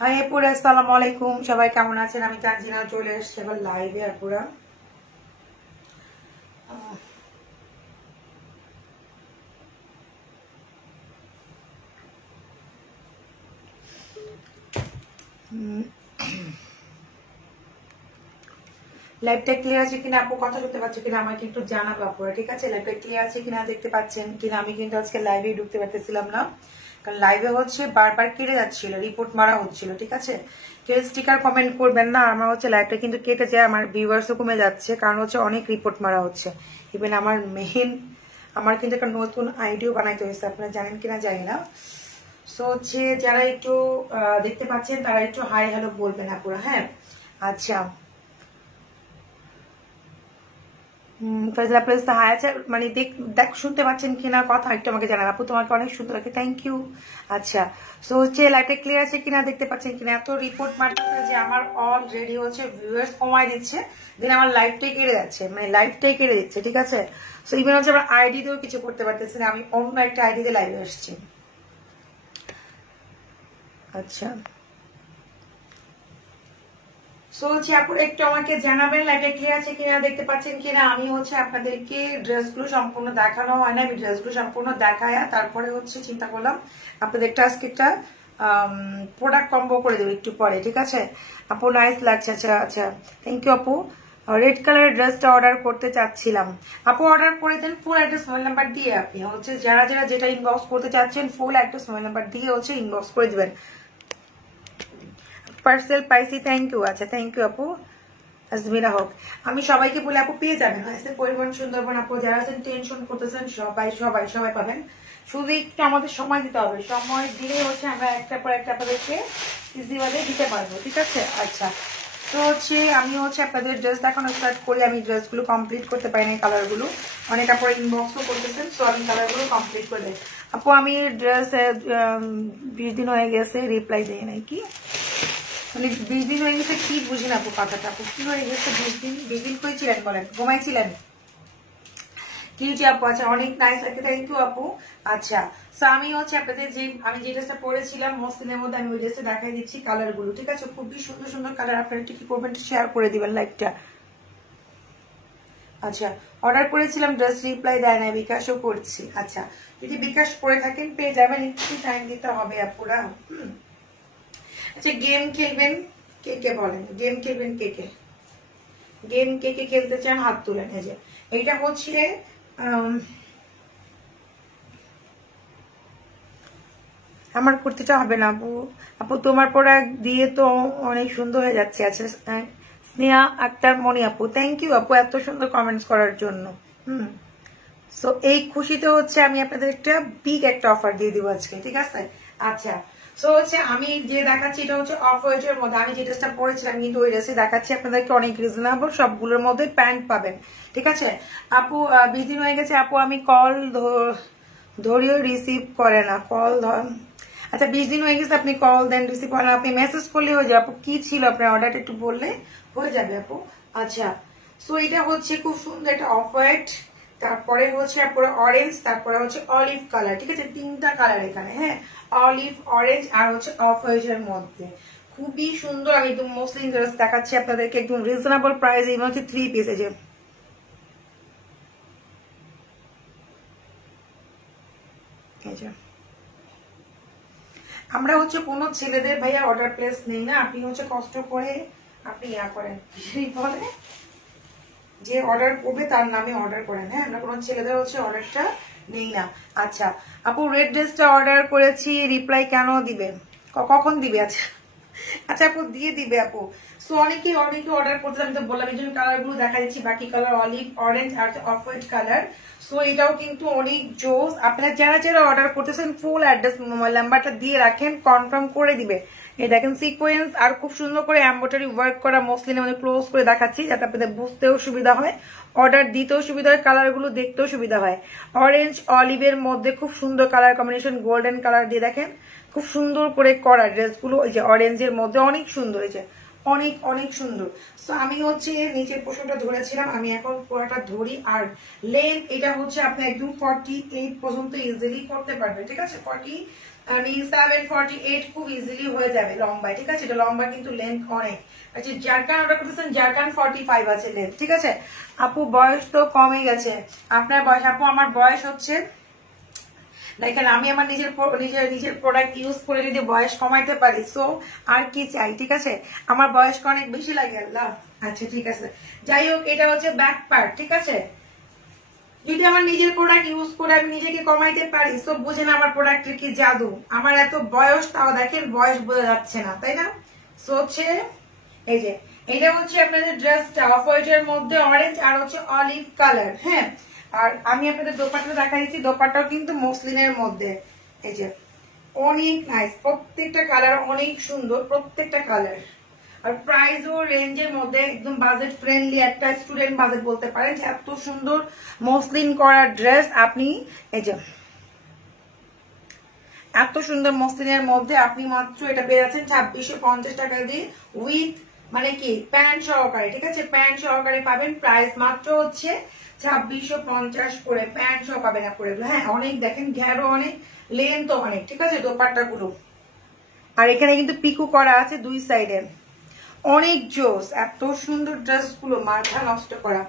High আপুরা, আসসালামু আলাইকুম। সবাই কেমন আছেন? আমি তানজিনা চলে এসেছি এবার লাইভে। আপুরা লাইভটা ক্লিয়ার আছে কিনা, আপু কথা শুনতে পাচ্ছ কিনা আমাকে একটু জানাবো আপুরা, ঠিক আছে? লাইভটা ক্লিয়ার আছে কিনা, দেখতে পাচ্ছেন কিনা? আমি কিন্তু আজকে লাইভে ঢুকতে পারতেছিলাম না, কারণ লাইভে হচ্ছে বারবার কেটে যাচ্ছিল, রিপোর্ট মারা হচ্ছিল, ঠিক আছে? কেউ স্টিকার কমেন্ট করবেন না, আমার হচ্ছে লাইভটা কিন্তু কেটে যায়, আমার ভিউয়ার্সও কমে যাচ্ছে, কারণ হচ্ছে অনেক রিপোর্ট মারা হচ্ছে। ইভেন আমার কিন্তু একটা নতুন আইডিও বানাইতে হয়েছে, আপনারা জানেন কিনা জানি না। সো হচ্ছে যারা একটু দেখতে পাচ্ছেন তারা একটু হাই হ্যালো বলবেন আপুরা, হ্যাঁ? আচ্ছা, হাই আছে, মানে দেখ শুনতে পাচ্ছেন কিনা কথা একটু আমাকে জানান। আপু তোমাকে অনেক সুন্দর লাগে, থ্যাংক ইউ। আচ্ছা, সো হচ্ছে লাইভটা ক্লিয়ার আছে কিনা, দেখতে পাচ্ছেন কিনা? এত রিপোর্ট মারতেছে যে আমার অলরেডি হচ্ছে ভিউয়ার্স কমাই দিচ্ছে, দেন আমার লাইভটাই কেটে যাচ্ছে, মানে লাইভটাই কেটে দিচ্ছে, ঠিক আছে? সো ইভেন হচ্ছে আমার আইডি দিয়েও কিছু করতে পারতেছি না, আমি অন্য একটা আইডি দিয়ে লাইভে আসছি। আচ্ছা, সো হচ্ছে আপুর একটু আমাকে জানাবেন লাইভটা ক্লিয়ার আছে কিনা, দেখতে পাচ্ছেন কিনা। আমি হচ্ছে আপনাদেরকে ড্রেসগুলো সম্পূর্ণ দেখানো হয় না, আমি ড্রেসগুলো সম্পূর্ণ দেখায় তারপরে হচ্ছে চিন্তা করলাম আপনাদের আজকে একটা প্রোডাক্ট কম্বো করে দেবো একটু পরে, ঠিক আছে? আপু নাইস লাগছে। আচ্ছা আচ্ছা, থ্যাংক ইউ আপু। রেড কালারের ড্রেসটা অর্ডার করতে চাচ্ছিলাম। আপু অর্ডার করে দেন ফুল অ্যাড্রেস মোবাইল নাম্বার দিয়ে। আপনি হচ্ছে যারা যারা যেটা ইনবক্স করতে চাচ্ছেন ফুল অ্যাড্রেস মোবাইল নাম্বার দিয়ে হচ্ছে ইনবক্স করে দিবেন। পার্সেল পাইছি, থ্যাংক ইউ। আচ্ছা, থ্যাংক ইউ আপু। আজমিরা হোক, আমি সবাইকে বলে আপু পেয়ে যাবেন, পরিবহন সুন্দরবন। আপু যারা আছেন টেনশন করতেছেন, সবাই সবাই সবাই পাবেন, শুধু একটু আমাদের সময় দিতে হবে। সময় দিলে হচ্ছে আমরা একটা পর একটা আপনাদেরকে ইজিভাবে দিতে পারবো, ঠিক আছে? আচ্ছা, তো হচ্ছে আমি হচ্ছে আপনাদের ড্রেস দেখানো স্টার্ট করি। আমি ড্রেসগুলো কমপ্লিট করতে পারি না, কালারগুলো অনেক আপনারা ইনবক্সও করতেছেন, সো আমি কালারগুলো কমপ্লিট করে দেয়। আপু আমি ড্রেস 20 দিন হয়ে গেছে রিপ্লাই দেয় নাই, কি মানে 20 দিন হয়ে গেছে? কি বুঝি না আপু কথাটা, আপু কি হয়ে গেছে 20 দিন? 20 দিন করেছিলেন বলেন? ঘুমাইছিলেন কি যে আপু? আচ্ছা, অনেক নাইস লাগে, থ্যাংক ইউ আপু। আচ্ছা, সো আমি হচ্ছে আপনাদের আমি যে ড্রেসটা পরেছিলাম মসলিনের মধ্যে, আমি ওই ড্রেসটা দেখাই দিচ্ছি কালারগুলো, ঠিক আছে? খুবই সুন্দর সুন্দর কালার, আপনারা একটু কি করবেন, শেয়ার করে দিবেন লাইকটা। আচ্ছা, অর্ডার করেছিলাম, ড্রেস রিপ্লাই দেয় না, বিকাশও করছি। আচ্ছা, যদি বিকাশ করে থাকেন পেয়ে যাবেন, একটু টাইম দিতে হবে আপুরা। আচ্ছা, গেম খেলবেন কে কে বলেন? গেম খেলবেন কে কে? গেম কে কে খেলতে চান হাত তুলেন। এই যে এইটা হচ্ছে আমার কুর্তিটা হবে না আপু। আপু তোমার প্রোডাক্ট দিয়ে তো অনেক সুন্দর হয়ে যাচ্ছে। আচ্ছা, স্নেহা আক্তার মনি আপু, থ্যাংক ইউ আপু এত সুন্দর কমেন্টস করার জন্য। সো এই খুশিতে হচ্ছে আমি আপনাদের একটা বিগ একটা অফার দিয়ে দিব আজকে, ঠিক আছে? আচ্ছা, সো হচ্ছে আমি যে দেখাচ্ছি এটা হচ্ছে অফ হোয়াইটের মধ্যে, আমি যে ড্রেসটা পরেছিলাম কিন্তু ওই ড্রেসে দেখাচ্ছি আপনাদেরকে, অনেক রিজনেবল, সবগুলোর মধ্যে প্যান্ট পাবেন, ঠিক আছে? আপু 20 দিন হয়ে গেছে আপু, আমি কল ধরিও রিসিভ করে না, কল ধর। আচ্ছা, 20 দিন হয়ে গেছে আপনি কল দেন রিসিভ করেন, আপনি মেসেজ করলে হয়ে যাবে আপু। কি ছিল আপনার অর্ডারটা একটু বললে হয়ে যাবে আপু। আচ্ছা, সো এটা হচ্ছে খুব সুন্দর একটা অফ হোয়াইট, তারপরে হচ্ছে আপনার অরেঞ্জ, তারপরে হচ্ছে অলিভ কালার, ঠিক আছে? তিনটা কালার এখানে, হ্যাঁ, অলিভ, অরেঞ্জ আর হচ্ছে অফ হোয়াইটের মধ্যে, খুবই সুন্দর। আমি একদম মসলিন ড্রেস দেখাচ্ছি আপনাদেরকে, একদম রিজনেবল প্রাইস। এই হচ্ছে 3 পিস। এই যে আমরা হচ্ছে কোনো ছেলেদের ভাইয়া অর্ডার প্লেস নেই না, আপনি হচ্ছে কষ্ট করে আপনি ইয়া করেন, বলে যে অর্ডার করবে তার নামে অর্ডার করেন, হ্যাঁ? আমরা কোনো ছেলেদের হচ্ছে অর্ডারটা নেই না। আচ্ছা আপু, রেড ড্রেসটা অর্ডার করেছি, রিপ্লাই কেন দিবে, কখন দিবে? আচ্ছা আচ্ছা আপু, দিয়ে দিবে আপু। সো অনেকে অর্ডার করতে, আমি তো বললাম এই জন্য কালার গুলো দেখা দিচ্ছি, বাকি কালার অলিভ, অরেঞ্জ আর অফ হোয়াইট কালার। সো এটাও কিন্তু অনেক জোস। আপনারা যারা যারা অর্ডার করতেছেন ফুল অ্যাড্রেস মোবাইল নাম্বারটা দিয়ে রাখেন, কনফার্ম করে দিবে। এই দেখেন সিকোয়েন্স আর খুব সুন্দর করে এমব্রয়ডারি ওয়ার্ক করা মসলিনের মধ্যে ক্লোজ করে দেখাচ্ছি, যাতে আপনাদের বুঝতেও সুবিধা হয়, অর্ডার দিতেও সুবিধা হয়, কালার গুলো দেখতেও সুবিধা হয়। অরেঞ্জ অলিভের মধ্যে খুব সুন্দর কালার কম্বিনেশন, গোল্ডেন কালার দিয়ে দেখেন খুব সুন্দর করে করা ড্রেসগুলো। ওই যে অরেঞ্জের মধ্যে অনেক সুন্দর, এই যে অনেক অনেক সুন্দর। সো আমি হচ্ছে নিচের পোর্শনটা ধরেছিলাম, আমি এখন পুরোটা ধরি। আর লেন্থ এটা হচ্ছে আপনি একদম 48 পর্যন্ত ইজিলি করতে পারবেন, ঠিক আছে? আমি 748 খুব ইজিলি হয়ে যাবে লম্বায়, ঠিক আছে? এটা লম্বা কিন্তু লেন্থ অনেক। আচ্ছা জারকান অর্ডার করতেছেন, জারকান 45 আছে লেন্থ, ঠিক আছে? আপু বয়স তো কমে গেছে আপনার বয়স। আপু আমার বয়স হচ্ছে, দেখেন আমি আমার নিজের প্রোডাক্ট ইউজ করে যদি বয়স কমাইতে পারি সো আর কি চাই, ঠিক আছে? আমার বয়সকে অনেক বেশি লাগে আল্লাহ। আচ্ছা ঠিক আছে, যাই হোক এটা হচ্ছে ব্যাক পার্ট, ঠিক আছে? যদি আমার নিজের প্রোডাক্ট ইউজ করে আমি নিজেকে কমাইতে পারি সো বুঝেন আমার প্রোডাক্টের কি জাদু। আমার এত বয়স, তাও দেখেন বয়স বোঝা যাচ্ছে না, তাই না? সো হচ্ছে এই যে এটা হচ্ছে আপনাদের ড্রেসটা অফ হোয়াইটের মধ্যে অরেঞ্জ আর হচ্ছে অলিভ কালার, হ্যাঁ? আর আমি আপনাদের দোপাট্টা দেখা দিচ্ছি, দোপাট্টাও কিন্তু মসলিনের মধ্যে, এই যে অনেক নাইস, প্রত্যেকটা কালার অনেক সুন্দর, প্রত্যেকটা কালার। আর প্রাইস ও রেঞ্জের মধ্যে একদম বাজেট ফ্রেন্ডলি, একটা স্টুডেন্ট বাজেট বলতে পারেন যে এত সুন্দর মসলিন করা ড্রেস আপনি, এই যে এত সুন্দর মসলিনের মধ্যে আপনি মাত্র এটা পেয়ে যাচ্ছেন 2650 টাকা দিয়ে উইথ মানে কি প্যান্ট সহকারে, ঠিক আছে? প্যান্ট সহকারে পাবেন, প্রাইস মাত্র হচ্ছে 2650 করে, প্যান্ট সহ পাবেন আপনারা। হ্যাঁ অনেক দেখেন ঘেরও অনেক, লেন্থ অনেক, ঠিক আছে? দোপাট্টা গুলো আর এখানে কিন্তু পিকু করা আছে দুই সাইডে, অনেক জোস, এত সুন্দর ড্রেস গুলো মাথা নষ্ট করা।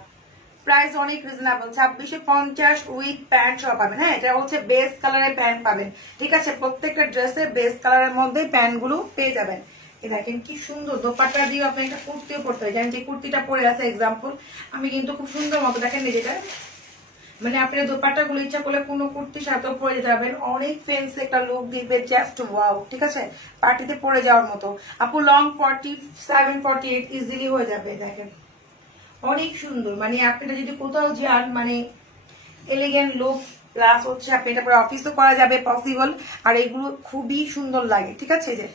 প্রাইস অনেক রিজনেবল, 2650 উইথ প্যান্ট সহ পাবেন। হ্যাঁ এটা হচ্ছে বেস কালারের প্যান্ট পাবেন, ঠিক আছে? প্রত্যেকটা ড্রেসের বেস কালারের মধ্যে প্যান্ট গুলো পেয়ে যাবেন। এই দেখেন কি সুন্দর দোপাট্টা দিয়ে আপনি একটা কুর্তিও পরতে হয়, জানেন যে কুর্তিটা পরে আছে এক্সাম্পল, আমি কিন্তু খুব সুন্দর মতো দেখেন যেটা মানে আপনি দোপাট্টা গুলো ইচ্ছা করলে কোনো কুর্তির সাথেও পরে যাবেন, অনেক ফ্যান্সি একটা লুক দিবে, জাস্ট ওয়াও, ঠিক আছে? পার্টিতে পরে যাওয়ার মতো। আপু লং 47 48 ইজিলি হয়ে যাবে, দেখেন অনেক সুন্দর। মানে আপনারা যদি কোথাও যান মানে এলিগেন্ট লুক, প্লাস হচ্ছে আপনি এটা পরে অফিসও করা যাবে পসিবল, আর এগুলো খুবই সুন্দর লাগে, ঠিক আছে? যে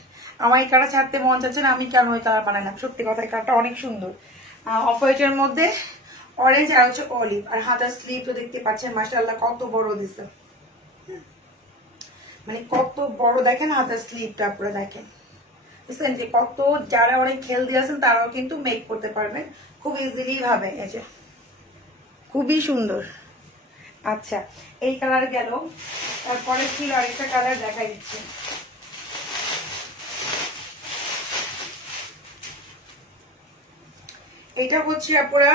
আমার এই কালার ছাড়তে মন চাচ্ছে না, আমি কেন ওই কালার বানাইলাম, সত্যি কথা এই কালারটা অনেক সুন্দর। অফ হোয়াইটের মধ্যে অরেঞ্জ আর হচ্ছে অলিভ, আর হাতার স্লিভ তো দেখতে পাচ্ছেন মাশাআল্লাহ কত বড় দিছে, মানে কত বড় দেখেন হাতার স্লিভটা, আপনারা দেখেন বুঝছেন যে কত, যারা অনেক হেলদি আছেন তারাও কিন্তু মেক করতে পারবেন খুব ইজিলি ভাবে, এই যে খুবই সুন্দর। আচ্ছা এই কালার গেল, তারপরে ছিল আরেকটা কালার দেখা দিচ্ছি, এটা হচ্ছে আপনারা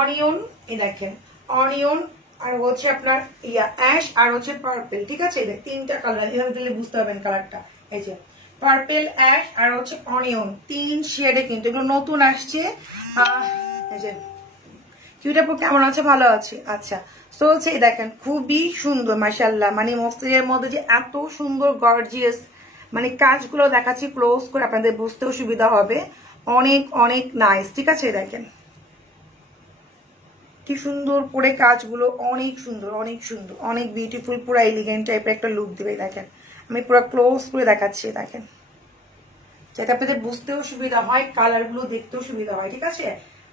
অনিয়ন, এই দেখেন অনিয়ন আর হচ্ছে আপনার অ্যাশ আর হচ্ছে পার্পল, ঠিক আছে? এই তিনটা কালার এভাবে দিলে বুঝতে পারবেন কালারটা, এই যে পার্পল, অ্যাশ আর হচ্ছে অনিয়ন, তিন শেডে কিন্তু এগুলো নতুন আসছে। এই যে কিউটা কেমন আছে? ভালো আছে। আচ্ছা তো হচ্ছে দেখেন খুবই সুন্দর মাশাআল্লাহ, মানে মসলিনের মধ্যে যে এত সুন্দর গর্জিয়াস মানে কাজগুলো দেখাচ্ছি ক্লোজ করে আপনাদের বুঝতেও সুবিধা হবে, অনেক অনেক নাইস, ঠিক আছে? দেখেন কি সুন্দর করে কাজগুলো, অনেক সুন্দর অনেক সুন্দর, অনেক বিউটিফুল, পুরো এলিগেন্ট টাইপের একটা লুক দিবে। দেখেন আমি পুরো ক্লোজ করে দেখাচ্ছি, দেখেন যাতে আপনাদের বুঝতেও সুবিধা হয়, কালার গুলো দেখতেও সুবিধা হয়, ঠিক আছে?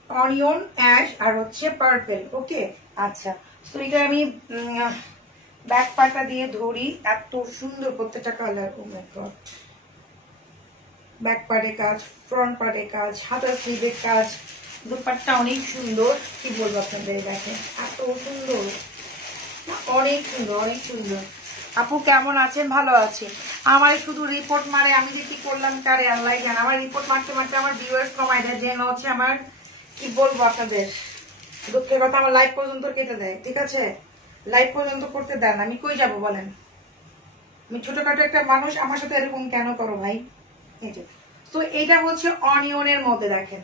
অনিয়ন, অ্যাশ আর হচ্ছে পার্পল, ওকে? আচ্ছা তো এটা আমি ব্যাক পার্টটা দিয়ে ধরি, এত সুন্দর প্রত্যেকটা কালার, ও মাই গড, ব্যাক পার্টে কাজ, ফ্রন্ট পার্টে কাজ, হাতার স্লিভের কাজ, দুপাট্টা অনেক সুন্দর, কি বলবো আপনাদের, দেখেন এত সুন্দর, অনেক সুন্দর অনেক সুন্দর। আপু কেমন আছেন? ভালো আছে। আমার শুধু রিপোর্ট মারে, আমি যে কি করলাম তারে আল্লাহ জানে, আমার রিপোর্ট মারতে মারতে আমার ভিউয়ার্স কমাই দেয়, যেন হচ্ছে আমার কি বলবো আপনাদের, দুঃখের কথা আমার লাইভ পর্যন্ত কেটে দেয়, ঠিক আছে? লাইভ পর্যন্ত করতে দেন, আমি কই যাব বলেন? আমি ছোটখাটো একটা মানুষ, আমার সাথে এরকম কেন করো ভাই? এই যে তো এটা হচ্ছে অনিয়নের মধ্যে, দেখেন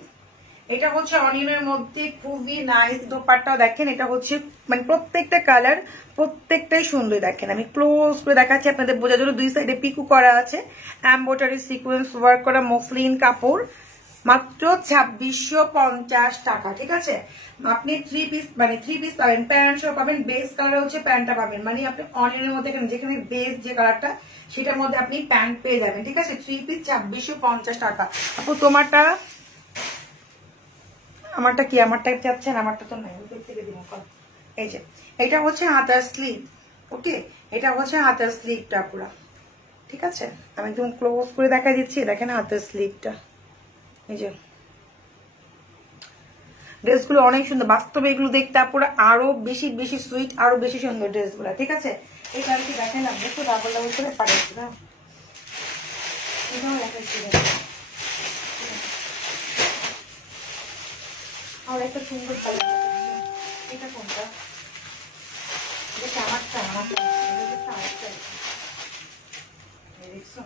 এটা হচ্ছে অনিয়নের মধ্যে খুবই নাইস দোপাট্টা, দেখেন এটা হচ্ছে মানে প্রত্যেকটা কালার প্রত্যেকটাই সুন্দর। দেখেন আমি ক্লোজ করে দেখাচ্ছি আপনাদের বোঝার জন্য, দুই সাইডে পিকু করা আছে, এমব্রয়ডারি সিকোয়েন্স ওয়ার্ক করা মসলিন কাপড়, মাত্র 2650 টাকা, ঠিক আছে? আপনি থ্রি পিস পাবেন, প্যান্ট সহ পাবেন, বেস কালার হচ্ছে প্যান্টটা পাবেন, মানে আপনি অনিয়নের মধ্যে যেখানে বেস যে কালারটা সেটার মধ্যে আপনি প্যান্ট পেয়ে যাবেন, ঠিক আছে? থ্রি পিস 2650 টাকা। আপু তোমারটা, আমারটা কি, আমারটা চাচ্ছেন? আমারটা তো নাই, এই যে এটা হচ্ছে হাতার স্লিভ, ওকে? এটা হচ্ছে হাতার স্লিভটা পুরো, ঠিক আছে? আমি একদম ক্লোজ করে দেখা দিচ্ছি, দেখেন হাতার স্লিভটা, এই যে ড্রেসগুলো অনেক সুন্দর, বাস্তবে এগুলো দেখতে পুরো আরো বেশি বেশি সুইট, আরো বেশি সুন্দর ড্রেসগুলো, ঠিক আছে? এটা আর কি দেখালাম, দেখো ডাবল ডাবল করে পাঠাচ্ছি না, এটাও দেখাচ্ছি। আর একটা সুন্দর কালার, এটা কোনটা? এটা আমারটা, আমাকে দেখছো?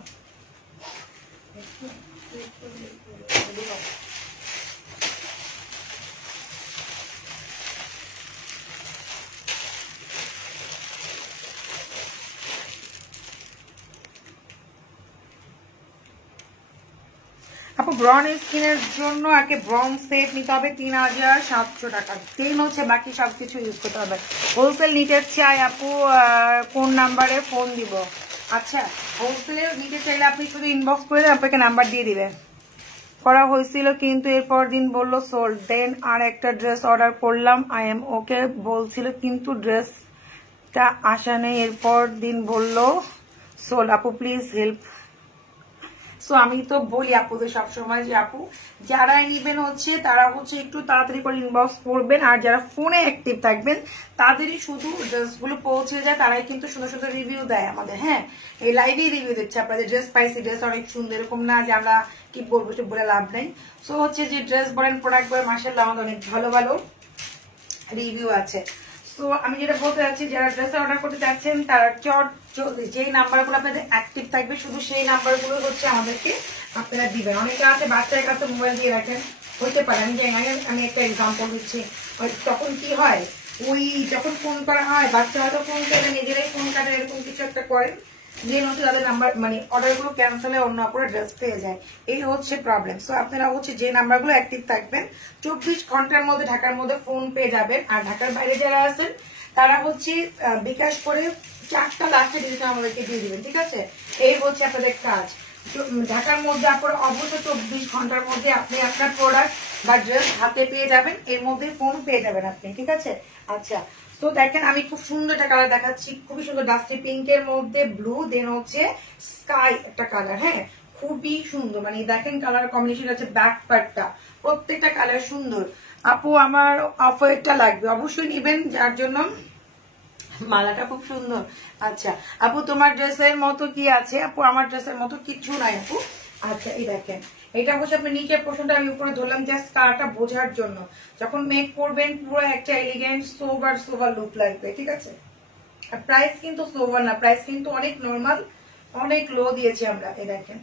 আপু ব্রন স্কিনের জন্য আগে ব্রন সেট নিতে হবে 3700 টাকা, 10 হচ্ছে, বাকি সবকিছু ইউজ করতে হবে। হোলসেল নিতে চাই আপু কোন নাম্বারে ফোন দিব? আচ্ছা, হোলসেলে নিতে চাইলে আপনি শুধু ইনবক্স করে দেন, আপনাকে নাম্বার দিয়ে দিবে। করা হয়েছিল কিন্তু এরপর দিন বললো সোল্ড, দেন আর একটা ড্রেস অর্ডার করলাম, আই এম ওকে বলছিল কিন্তু ড্রেসটা আসা নেই, এরপর দিন বললো সোল্ড। আপু প্লিজ হেল্প। সো আমি তো বলি আপুদের সবসময় যে আপু যারা নিবেন হচ্ছে তারা হচ্ছে একটু তাড়াতাড়ি করে ইনবক্স করবেন, আর যারা ফোনে অ্যাক্টিভ থাকবেন তাদেরই শুধু ড্রেসগুলো পৌঁছে যায়, তারাই কিন্তু সুন্দর সুন্দর রিভিউ দেয় আমাদের। হ্যাঁ, এই লাইভেই রিভিউ দিচ্ছে আপনাদের ড্রেস পাইছি, ড্রেস অনেক সুন্দর, এরকম না যে আমরা কি বলবো সে বলে লাভ নেই। সো হচ্ছে যে ড্রেস বলেন প্রোডাক্ট বলেন মাশাআল্লাহ আমাদের অনেক ভালো ভালো রিভিউ আছে। তো আমি যেটা বলতে চাচ্ছি, যারা ড্রেস অর্ডার করতে চাচ্ছেন তারা যে নাম্বারগুলো আপনাদের অ্যাক্টিভ থাকবে শুধু সেই নাম্বারগুলো হচ্ছে আমাদেরকে আপনারা দিবেন। অনেকে আছে বাচ্চার কাছে মোবাইল দিয়ে রাখেন, হতে পারে আমি জানি না, আমি একটা এক্সাম্পল দিচ্ছি, তখন কি হয় ওই যখন ফোন করা হয় বাচ্চা হয়তো ফোন করে নিজেরাই ফোন কাটে, এরকম কিছু একটা করেন যে হচ্ছে তাদের নাম্বার মানে অর্ডারগুলো ক্যান্সেল হয়ে অন্য করে ড্রেস পেয়ে যায়, এই হচ্ছে প্রবলেম। সো আপনারা হচ্ছে যে নাম্বারগুলো অ্যাক্টিভ থাকবেন 24 ঘন্টার মধ্যে ঢাকার মধ্যে ফোন পেয়ে যাবেন, আর ঢাকার বাইরে যারা আছেন তারা হচ্ছে বিকাশ করে 4টা লাস্টে ডিজিটাল আমাদেরকে দিয়ে দিবেন, ঠিক আছে? এই হচ্ছে আপনাদের কাজ। ঢাকার মধ্যে আপনারা অবশ্যই 24 ঘন্টার মধ্যে আপনি আপনার প্রোডাক্ট বা ড্রেস হাতে পেয়ে যাবেন, এর মধ্যে ফোন পেয়ে যাবেন আপনি, ঠিক আছে? আচ্ছা, তো দেখেন আমি খুব সুন্দর একটা কালার দেখাচ্ছি, খুবই সুন্দর ডাস্টি পিঙ্কের মধ্যে ব্লু, দেন হচ্ছে স্কাই একটা কালার। হ্যাঁ, খুবই সুন্দর, মানে দেখেন কালার কম্বিনেশন আছে, ব্যাক পার্টটা প্রত্যেকটা কালার সুন্দর। আপু আমার অফ হোয়াইটটা লাগবে, অবশ্যই নিবেন, যার জন্য মালাটা খুব সুন্দর। আচ্ছা আপু তোমার ড্রেসের মতো কি আছে? আপু আমার ড্রেসের মতো কিছু নাই আপু। আচ্ছা এই দেখেন, এটা হচ্ছে আপনি নিচের পোর্শনটা আমি উপরে ধরলাম জাস্ট কালারটা বোঝার জন্য, যখন মেক করবেন পুরো একটা এলিগেন্ট সোভার লুক লাগবে, ঠিক আছে? আর প্রাইস কিন্তু সোভার না, প্রাইস কিন্তু অনেক নর্মাল, অনেক লো দিয়েছি আমরা। এই দেখেন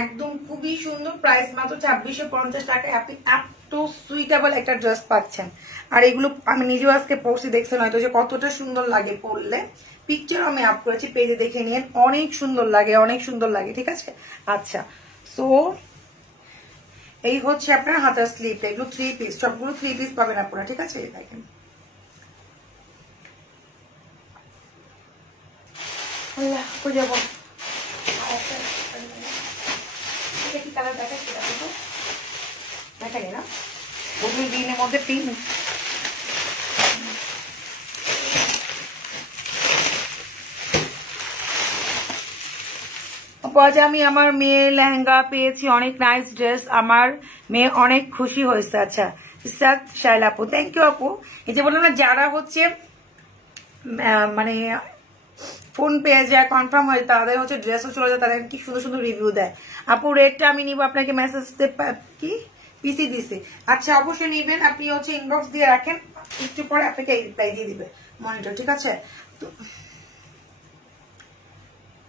একদম খুবই সুন্দর, প্রাইস মাত্র 2650 টাকায় আপনি এত সুইটেবল একটা ড্রেস পাচ্ছেন। আর এগুলো আমি নিজেও আজকে পরছি, দেখছেন হয়তো যে কতটা সুন্দর লাগে পরলে, পিকচার আমি আপ করেছি পেজে দেখে নিন, অনেক সুন্দর লাগে, অনেক সুন্দর লাগে, ঠিক আছে? আচ্ছা, সো এই হচ্ছে আপনার হাতার স্লিভটা, এগুলো 3 পিস, সবগুলো 3 পিস পাবেন আপনারা, ঠিক আছে? দেখেন আল্লাহ কই যাব, কি কালার দেখাচ্ছি দেখো, দেখাই না বদল গ্রিনের মধ্যে পিঙ্ক। আজ আমি আমার মেয়ের লেহেঙ্গা পেয়েছি, অনেক নাইস ড্রেস, আমার মেয়ে অনেক খুশি হয়েছে। আচ্ছা শাইলা আপু, থ্যাংক ইউ আপু। এই যে বললাম না যারা হচ্ছে মানে ফোন পেয়ে যায় কনফার্ম হয় তাদের হচ্ছে ড্রেসও চলে যায়, তাদের কি সুন্দর সুন্দর রিভিউ দেয়। আপু রেটটা আমি নিব, আপনাকে মেসেজ কি পিসি দিছে। আচ্ছা অবশ্যই নিবেন, আপনি হচ্ছে ইনবক্স দিয়ে রাখেন, একটু পরে আপনাকে রিপ্লাই দিয়ে দিবে মনিটর, ঠিক আছে? তো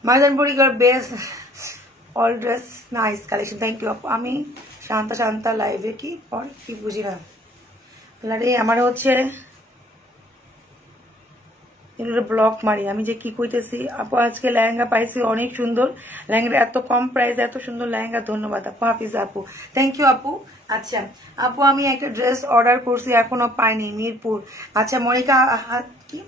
Maidanpuri best all dress nice collection, thank you আপু। আমি শান্তা লাইভে কি পর কি বুঝি না রে, আমার হচ্ছে এগুলো ব্লক মারি, আমি যে কি কইতেছি। আপু আজকে লেহেঙ্গা পাইছি অনেক সুন্দর, লেহেঙ্গা এত কম প্রাইস এত সুন্দর লেহেঙ্গা, ধন্যবাদ আপু। হাফিজ আপু, থ্যাংক ইউ আপু। আচ্ছা আপু আমি একটা ড্রেস অর্ডার করছি এখনো পাইনি, মিরপুর। আচ্ছা মনিকা কি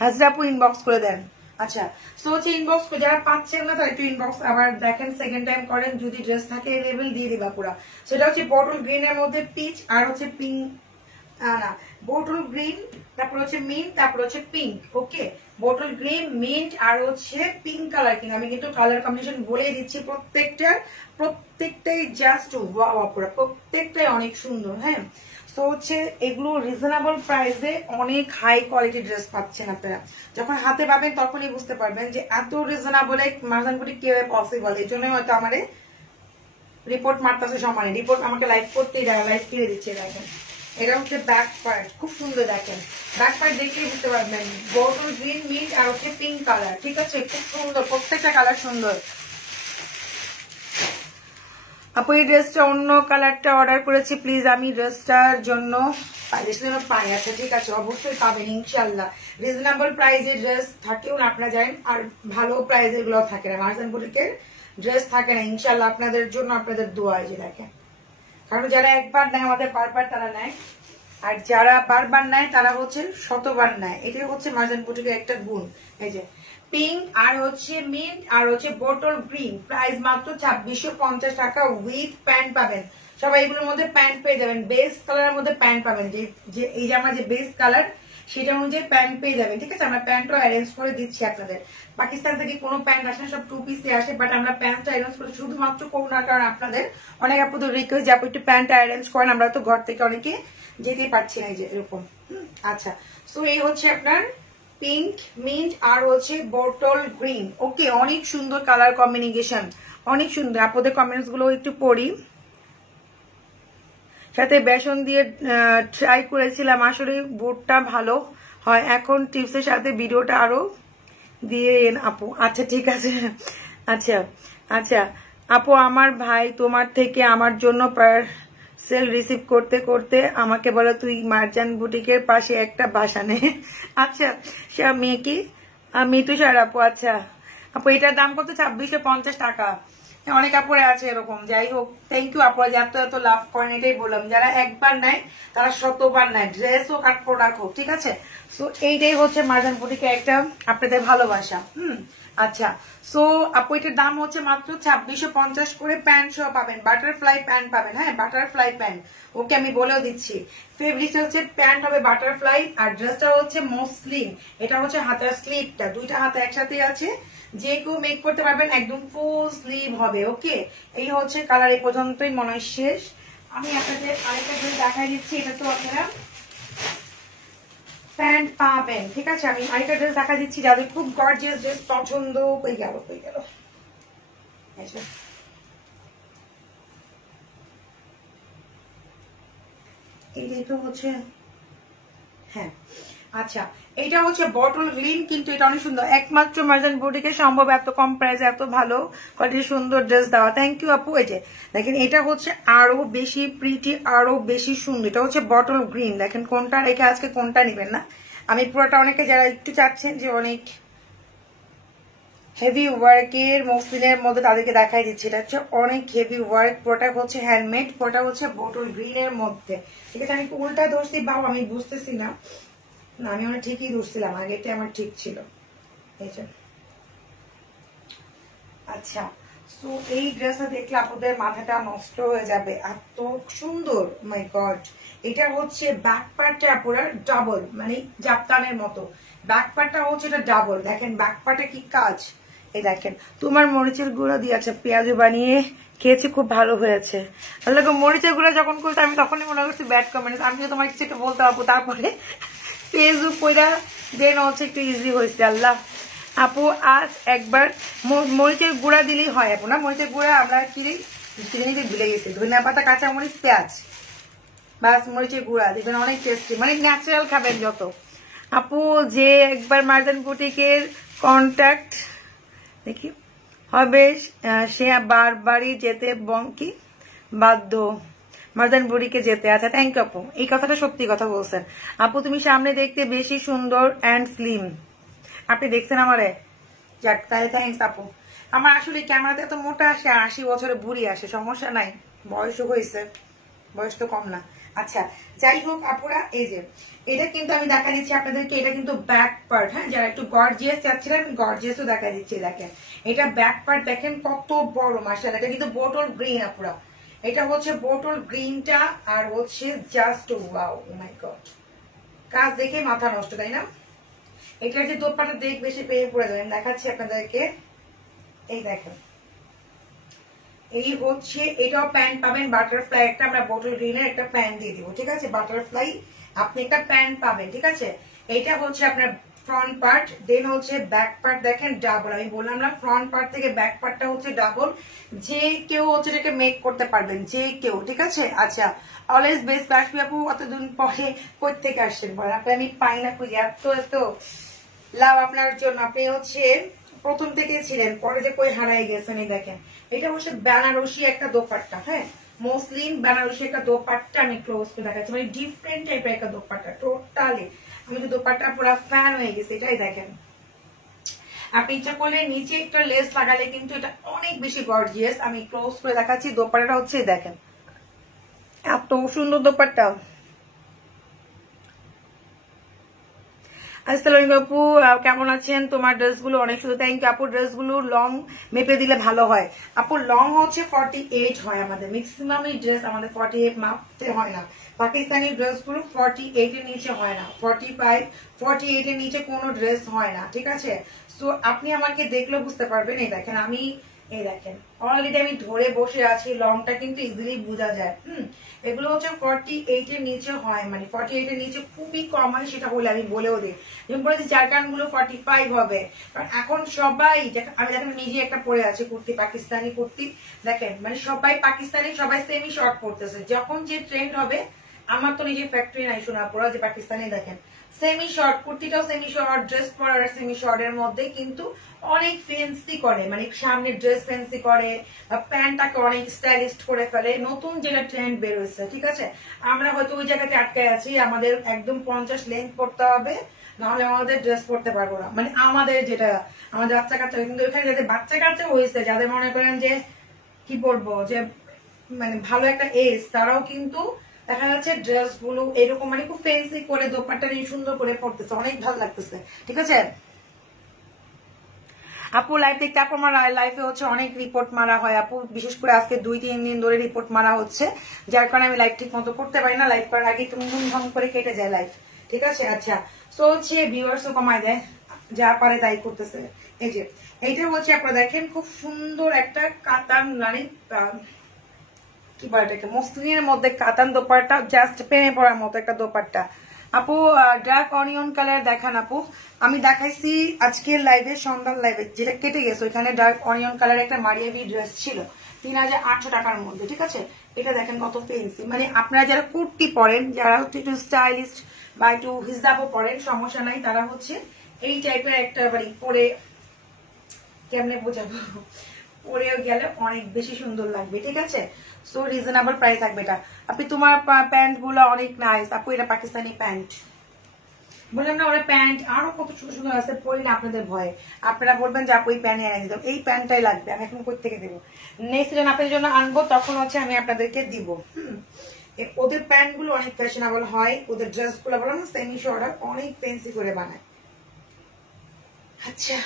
হাজরা আপু ইনবক্স করে দেন। আচ্ছা সো হচ্ছে ইনবক্স যারা পাচ্ছেন না তারা একটু ইনবক্স আবার দেখেন, সেকেন্ড টাইম করেন, যদি ড্রেস থাকে লেভেল দিয়ে দিবা পুরা। সেটা হচ্ছে বটল গ্রিনের মধ্যে পিচ আর হচ্ছে পিঙ্ক না, বোটল গ্রিন, তারপর হচ্ছে মিন্ট, তারপর হচ্ছে পিঙ্ক। ওকে, বোটল গ্রিন, মিন্ট আর হচ্ছে পিঙ্ক কালার। কিন্তু আমি কিন্তু কালার কম্বিনেশন বলে দিচ্ছি প্রত্যেকটাই জাস্ট ওয়াও আপুরা, প্রত্যেকটাই অনেক সুন্দর। হ্যাঁ, তো হচ্ছে এগুলো রিজনেবল প্রাইসে অনেক হাই কোয়ালিটি ড্রেস পাচ্ছেন আপনারা। যখন হাতে পাবেন তখনই বুঝতে পারবেন যে এত রিজনেবল মার্জান বুটিক কিভাবে পসিবল। এই জন্যই হয়তো আমার রিপোর্ট মারতেছে সমানে, রিপোর্ট আমাকে লাইভ করতেই দেয়, লাইভ কিনে দিচ্ছে। দেখেন এটা হচ্ছে ব্যাক পার্ট, খুব সুন্দর। দেখেন ব্যাক পার্ট দেখলেই বুঝতে পারবেন, বটল গ্রিন, মিন্ট আর হচ্ছে পিঙ্ক কালার। ঠিক আছে, খুব সুন্দর, প্রত্যেকটা কালার সুন্দর। আপু এই ড্রেসটা অন্য কালারটা অর্ডার করেছি, প্লিজ আমি ড্রেসটার জন্য পাই। আচ্ছা ঠিক আছে, অবশ্যই পাবেন ইনশাল্লাহ। রিজনেবল প্রাইসে ড্রেস থাকেও না, আপনারা জানেন, আর ভালো প্রাইসের গুলো থাকে না। মার্জান বুটিকের ড্রেস থাকে না ইনশাল্লাহ, আপনাদের জন্য আপনাদের দোয়া। যে দেখেন, কারণ যারা একবার নেয় আমাদের বারবার তারা নেয়, আর যারা বারবার নেয় তারা হচ্ছে শতবার নেয়। এটাই হচ্ছে মার্জান বুটিকের একটা গুণ। এই যে পিঙ্ক আর হচ্ছে মিন্ট আর হচ্ছে বোটল গ্রিন, প্রাইস মাত্র 2650 টাকা উইথ প্যান্ট পাবেন। সবাই এগুলোর মধ্যে প্যান্ট পেয়ে যাবেন, বেস কালারের মধ্যে প্যান্ট পাবেন। যে এই যে আমার যে বেস কালার সেটা অনুযায়ী প্যান্ট পেয়ে যাবেন। ঠিক আছে, আমরা প্যান্টও অ্যারেঞ্জ করে দিচ্ছি আপনাদের। পাকিস্তান থেকে কোনো প্যান্ট আসে না, সব 2 পিসে আসে, বাট আমরা প্যান্টটা অ্যারেঞ্জ করে শুধুমাত্র করোনার কারণ আপনাদের অনেক আপনাদের রিকোয়েস্ট যে আপু একটু প্যান্টটা অ্যারেঞ্জ করেন, আমরা তো ঘর থেকে অনেকে যেতেই পারছি না, এই যে এরকম। আচ্ছা, সো এই হচ্ছে আপনার পিঙ্ক, মিন্ট আর হচ্ছে বোটল গ্রিন। ওকে, অনেক সুন্দর কালার কম্বিনেশন, অনেক সুন্দর। আপনাদের কমেন্টস গুলো একটু পড়ি। সাথে বেসন দিয়ে ট্রাই করেছিলাম, আসলে বুটটা ভালো হয়। এখন টিপসের সাথে ভিডিওটা আরো দিয়ে আপু। আচ্ছা ঠিক আছে। আচ্ছা আচ্ছা আপু, আমার ভাই তোমার থেকে আমার জন্য পার্সেল রিসিভ করতে করতে আমাকে বলে তুই মার্জান বুটিকের পাশে একটা বাসা নে। আচ্ছা, সে মেয়ে কি মিতুষার আপু। আচ্ছা আপু, এটার দাম কত? 2650 টাকা। অনেক আপুরে আছে এরকম। যাই হোক, থ্যাংক ইউ আপুরা যে এত এত লাভ করেন। এটাই বললাম, যারা একবার নেয় তারা শতবার নেয়, ড্রেস হোক আর প্রোডাক্ট হোক। ঠিক আছে, সো এইটাই হচ্ছে মার্জান বুটিকে একটা আপনাদের ভালোবাসা। আচ্ছা, সো আপু এটার দাম হচ্ছে মাত্র 2650 করে। প্যান্ট সহ পাবেন, বাটারফ্লাই প্যান্ট পাবেন। হ্যাঁ, বাটারফ্লাই প্যান্ট। ওকে, আমি বলেও দিচ্ছি, ফেব্রিকটা হচ্ছে প্যান্ট হবে বাটারফ্লাই, আর ড্রেসটা হচ্ছে মসলিন। এটা হচ্ছে হাতার স্লিভটা, দুইটা হাতা একসাথে আছে, যে কেউ মেক করতে পারবেন, একদম ফুল স্লিভ হবে। ওকে, এই হচ্ছে কালার। এই পর্যন্তই মনে হয় শেষ। আমি আপনাদের আরেকটা ড্রেস দেখাই দিচ্ছি, এটা তো আপনারা প্যান্ট পাবেন। ঠিক আছে, আমি আরেকটা ড্রেস দেখা দিচ্ছি, যাদের খুব গর্জিয়াস ড্রেস পছন্দ। কই গেল এইটাই তো হচ্ছে। হ্যাঁ, আচ্ছা, এটা হচ্ছে বটল গ্রিন, কিন্তু এটা অনেক সুন্দর। একমাত্র মার্জান বুটিকে সম্ভব এত কম প্রাইসে এত ভালো কোয়ালিটি সুন্দর ড্রেস দেওয়া। থ্যাংক ইউ আপু। এই যে দেখেন, এটা হচ্ছে আরো বেশি প্রিটি, আরো বেশি সুন্দর। এটা হচ্ছে বটল গ্রিন। দেখেন কোনটা রেখে আজকে কোনটা নিবেন না। আমি পুরোটা, অনেকে যারা একটু চাচ্ছেন যে অনেক হেভি ওয়ার্কের মসলিনের মধ্যে, তাদেরকে দেখাই দিচ্ছি। এটা হচ্ছে অনেক হেভি ওয়ার্ক, পুরোটা হচ্ছে হ্যান্ডমেড, পুরোটা হচ্ছে বটল গ্রিনের মধ্যে। ঠিক আছে, আমি উল্টা ধরছি বাবু, আমি বুঝতেছি না। না, আমি অনেক ঠিকই ধরছিলাম, আগেটা আমার ঠিক ছিল। এই যে আচ্ছা, সো এই ড্রেসটা দেখলে আপনাদের মাথাটা নষ্ট হয়ে যাবে, এত সুন্দর। মাই গড, এটা হচ্ছে ব্যাক পার্টটা পুরো ডাবল, মানে জাপতানের মতো। ব্যাক পার্টটা হচ্ছে এটা ডাবল। দেখেন ব্যাক পার্টে কি কাজ। এই দেখেন, তোমার মরিচের গুঁড়ো দিয়ে আছে, পেঁয়াজু বানিয়ে খেয়েছি, খুব ভালো হয়েছে। আল্লাহ, মরিচের গুঁড়ো যখন করতে আমি তখনই মনে করছি ব্যাড কমেন্টস, আমিও তোমার কিছু একটা বলতে পারবো। তারপরে পেঁয়াজু পয়লা দেন হচ্ছে একটু ইজি হয়েছে। আল্লাহ আপু, আজ একবার মরিচের গুঁড়া দিলেই হয় আপু। না, মরিচের গুঁড়া আমরা কিনে ভুলে গেছি। ধনিয়া পাতা, কাঁচা মরিচ, পেঁয়াজ, বাস মরিচের গুঁড়া দিবেন, অনেক টেস্টি, মানে ন্যাচারাল খাবেন যত। আপু, যে একবার মার্জান বুটিকের কন্ট্যাক্ট দেখি হবে, সে বারবারই যেতে কি বাধ্য মার্জান বুটিকে যেতে। আচ্ছা, থ্যাংক ইউ আপু, এই কথাটা সত্যি কথা বলছেন। আপু, তুমি সামনে দেখতে বেশি সুন্দর অ্যান্ড স্লিম। আপনি দেখছেন আমারে? যাক, তাহলে থ্যাংকস আপু। আমার আসলে ক্যামেরাতে এত মোটা আসে, 80 বছরে বুড়ি আসে, সমস্যা নাই, বয়সও হয়েছে, বয়স তো কম না। আচ্ছা, যাই হোক আপুরা, এই যে এটা কিন্তু আমি দেখা দিচ্ছি আপনাদেরকে, এটা কিন্তু ব্যাক পার্ট। হ্যাঁ, যারা একটু গর্জিয়াস চাচ্ছিলেন, আমি গর্জিয়াসও দেখা দিচ্ছি। দেখেন এটা ব্যাক পার্ট, দেখেন কত বড়, মাশাআল্লাহ। এটা কিন্তু বোটল গ্রিন আপুরা, এটা হচ্ছে বোটল গ্রিনটা আর হচ্ছে জাস্ট ওয়াও, ও মাই গড, কাজ দেখে মাথা নষ্ট, তাই না? এটার যে দোপাটা দেখ বেশি পেয়ে পড়ে যাবেন, দেখাচ্ছি আপনাদেরকে। এই দেখেন, এই হচ্ছে, এটাও প্যান্ট পাবেন বাটারফ্লাই একটা, আমরা বোটল গ্রিনের একটা প্যান্ট দিয়ে দিব, ঠিক আছে? বাটারফ্লাই আপনি একটা প্যান্ট পাবেন, ঠিক আছে? এটা হচ্ছে আপনার ফ্রন্ট পার্ট, দেন হচ্ছে ব্যাক পার্ট দেখেন ডাবল। আমি বললাম না ফ্রন্ট পার্ট থেকে ব্যাক পার্টটা হচ্ছে ডাবল, যে কেউ হচ্ছে এটাকে মেক করতে পারবেন, যে কেউ, ঠিক আছে? আচ্ছা, অলওয়েজ বেস্ট বাসবি আপু, অতদিন পরে কই থেকে আসছেন বলেন? আপনি আমি পাই না খুঁজে, এত এত লাভ আপনার জন্য, আপনি হচ্ছে প্রথম থেকে ছিলেন, পরে যে কই হারাই গেছেন। এই দেখেন, এটা হচ্ছে বেনারসি একটা দোপাট্টা, হ্যাঁ, মসলিন বেনারসি একটা দোপাট্টা, আমি ক্লোজ করে দেখাচ্ছি, মানে ডিফারেন্ট টাইপের একটা দোপাট্টা টোটালি। আমি তো দোপাট্টা পুরো ফ্যান হয়ে গেছে, এটাই দেখেন। আপনি ইচ্ছা করলে নিচে একটা লেস লাগালে কিন্তু এটা অনেক বেশি গর্জিয়াস। আমি ক্লোজ করে দেখাচ্ছি, দোপাট্টাটা হচ্ছে দেখেন, এত সুন্দর দোপাট্টা। আসসালামু আপু, কেমন আছেন? তোমার ড্রেসগুলো অনেক সুন্দর, থ্যাংক ইউ আপু। ড্রেসগুলো লং মেপে দিলে ভালো হয় আপু, লং হচ্ছে 48 হয় আমাদের, ম্যাক্সিমাম এই ড্রেস আমাদের 48 মাপতে হয় না। পাকিস্তানি ড্রেসগুলো 48 এর নিচে হয় না, 45 48 এর নিচে কোনো ড্রেস হয় না, ঠিক আছে? সো আপনি আমাকে দেখলে বুঝতে পারবেন। এই দেখেন, আমি এই দেখেন অলরেডি আমি ধরে বসে আছি, লংটা কিন্তু ইজিলি বোঝা যায়। এগুলো হচ্ছে 48 এর নিচে হয়, মানে 48 এর নিচে খুবই কম হয়, সেটা হলে আমি বলেও দিই। যেমন বলেছি জারকান গুলো 45 হবে, কারণ এখন সবাই, আমি দেখেন নিজে একটা পরে আছি কুর্তি, পাকিস্তানি কুর্তি, দেখেন মানে সবাই পাকিস্তানি, সবাই সেমি শর্ট পরতেছে। যখন যে ট্রেন্ড হবে, আমার তো নিজের ফ্যাক্টরি নাই শোনা পড়া যে পাকিস্তানি, দেখেন সেমি শর্ট কুর্তিটাও সেমি শর্ট, ড্রেস পরার সেমি শর্ট এর মধ্যে কিন্তু অনেক ফ্যান্সি করে, মানে সামনে ড্রেস ফ্যান্সি করে, প্যান্টটাকে অনেক স্টাইলিস্ট করে ফেলে, নতুন যেটা ট্রেন্ড বের হয়েছে, ঠিক আছে? আমরা হয়তো ওই জায়গাতে আটকে আছি, আমাদের একদম 50 লেন্থ পড়তে হবে, নাহলে আমাদের ড্রেস পরতে পারবো না, মানে আমাদের যেটা আমাদের বাচ্চা কাচ্চা। কিন্তু ওইখানে যাদের বাচ্চা কাচ্চা হয়েছে, যাদের মনে করেন যে কি বলবো, যে মানে ভালো একটা এজ, তারাও কিন্তু দেখা যাচ্ছে ড্রেস গুলো এরকম মানে খুব ফ্যান্সি করে দোপাট্টা নিয়ে সুন্দর করে পড়তেছে, অনেক ভালো লাগতেছে, ঠিক আছে? আপু লাইভ দেখতে, আপু আমার লাইফে হচ্ছে অনেক রিপোর্ট মারা হয় আপু, বিশেষ করে আজকে 2-3 দিন ধরে রিপোর্ট মারা হচ্ছে, যার কারণে আমি লাইভ ঠিক মতো করতে পারি না। লাইভ করার আগে তুমি ধুমধাম করে কেটে যায় লাইভ, ঠিক আছে? আচ্ছা, সো হচ্ছে ভিউয়ার্সও কমায় দেয়, যা পারে তাই করতেছে। এই যে এইটা হচ্ছে আপনারা দেখেন, খুব সুন্দর একটা কাতান, মানে কি বলে এটাকে, মসলিনের মধ্যে কাতান দোপাট্টা, জাস্ট প্রেমে পড়ার মতো একটা দোপাট্টা আপু। ডার্ক অনিয়ন কালার দেখান আপু, আমি দেখাইছি আজকে লাইভে, সন্ধ্যার লাইভে, যেটা কেটে গেছে, ওইখানে ডার্ক অনিয়ন কালার একটা মারিয়াভি ড্রেস ছিল 3800 টাকার মধ্যে, ঠিক আছে? এটা দেখেন কত ফেন্সি, মানে আপনারা যারা কুর্তি পরেন, যারা একটু স্টাইলিস্ট বা একটু হিজাবও পরেন, সমস্যা নাই, তারা হচ্ছে এই টাইপের একটা বাড়ি পরে, কেমনে বোঝাবো, পরেও গেলে অনেক বেশি সুন্দর লাগবে, ঠিক আছে? সো রিজনেবল প্রাইস থাকবে এটা। আপনি তোমার প্যান্ট গুলো অনেক নাইস আপু, এটা পাকিস্তানি প্যান্ট, বললাম না ওরা প্যান্ট আরো কত সুন্দর সুন্দর আছে, পরি না আপনাদের ভয়ে, আপনারা বলবেন যে আপু এই প্যান্ট এনে দিতাম, এই প্যান্টটাই লাগবে, আমি এখন কোথা থেকে দেবো, নেক্সট দিন আপনাদের জন্য আনবো, তখন হচ্ছে আমি আপনাদেরকে দিব। ওদের প্যান্ট গুলো অনেক ফ্যাশনেবল হয়, ওদের ড্রেস গুলো বললাম না সেমি শর্ট, অনেক ফ্যান্সি করে বানায়। আচ্ছা,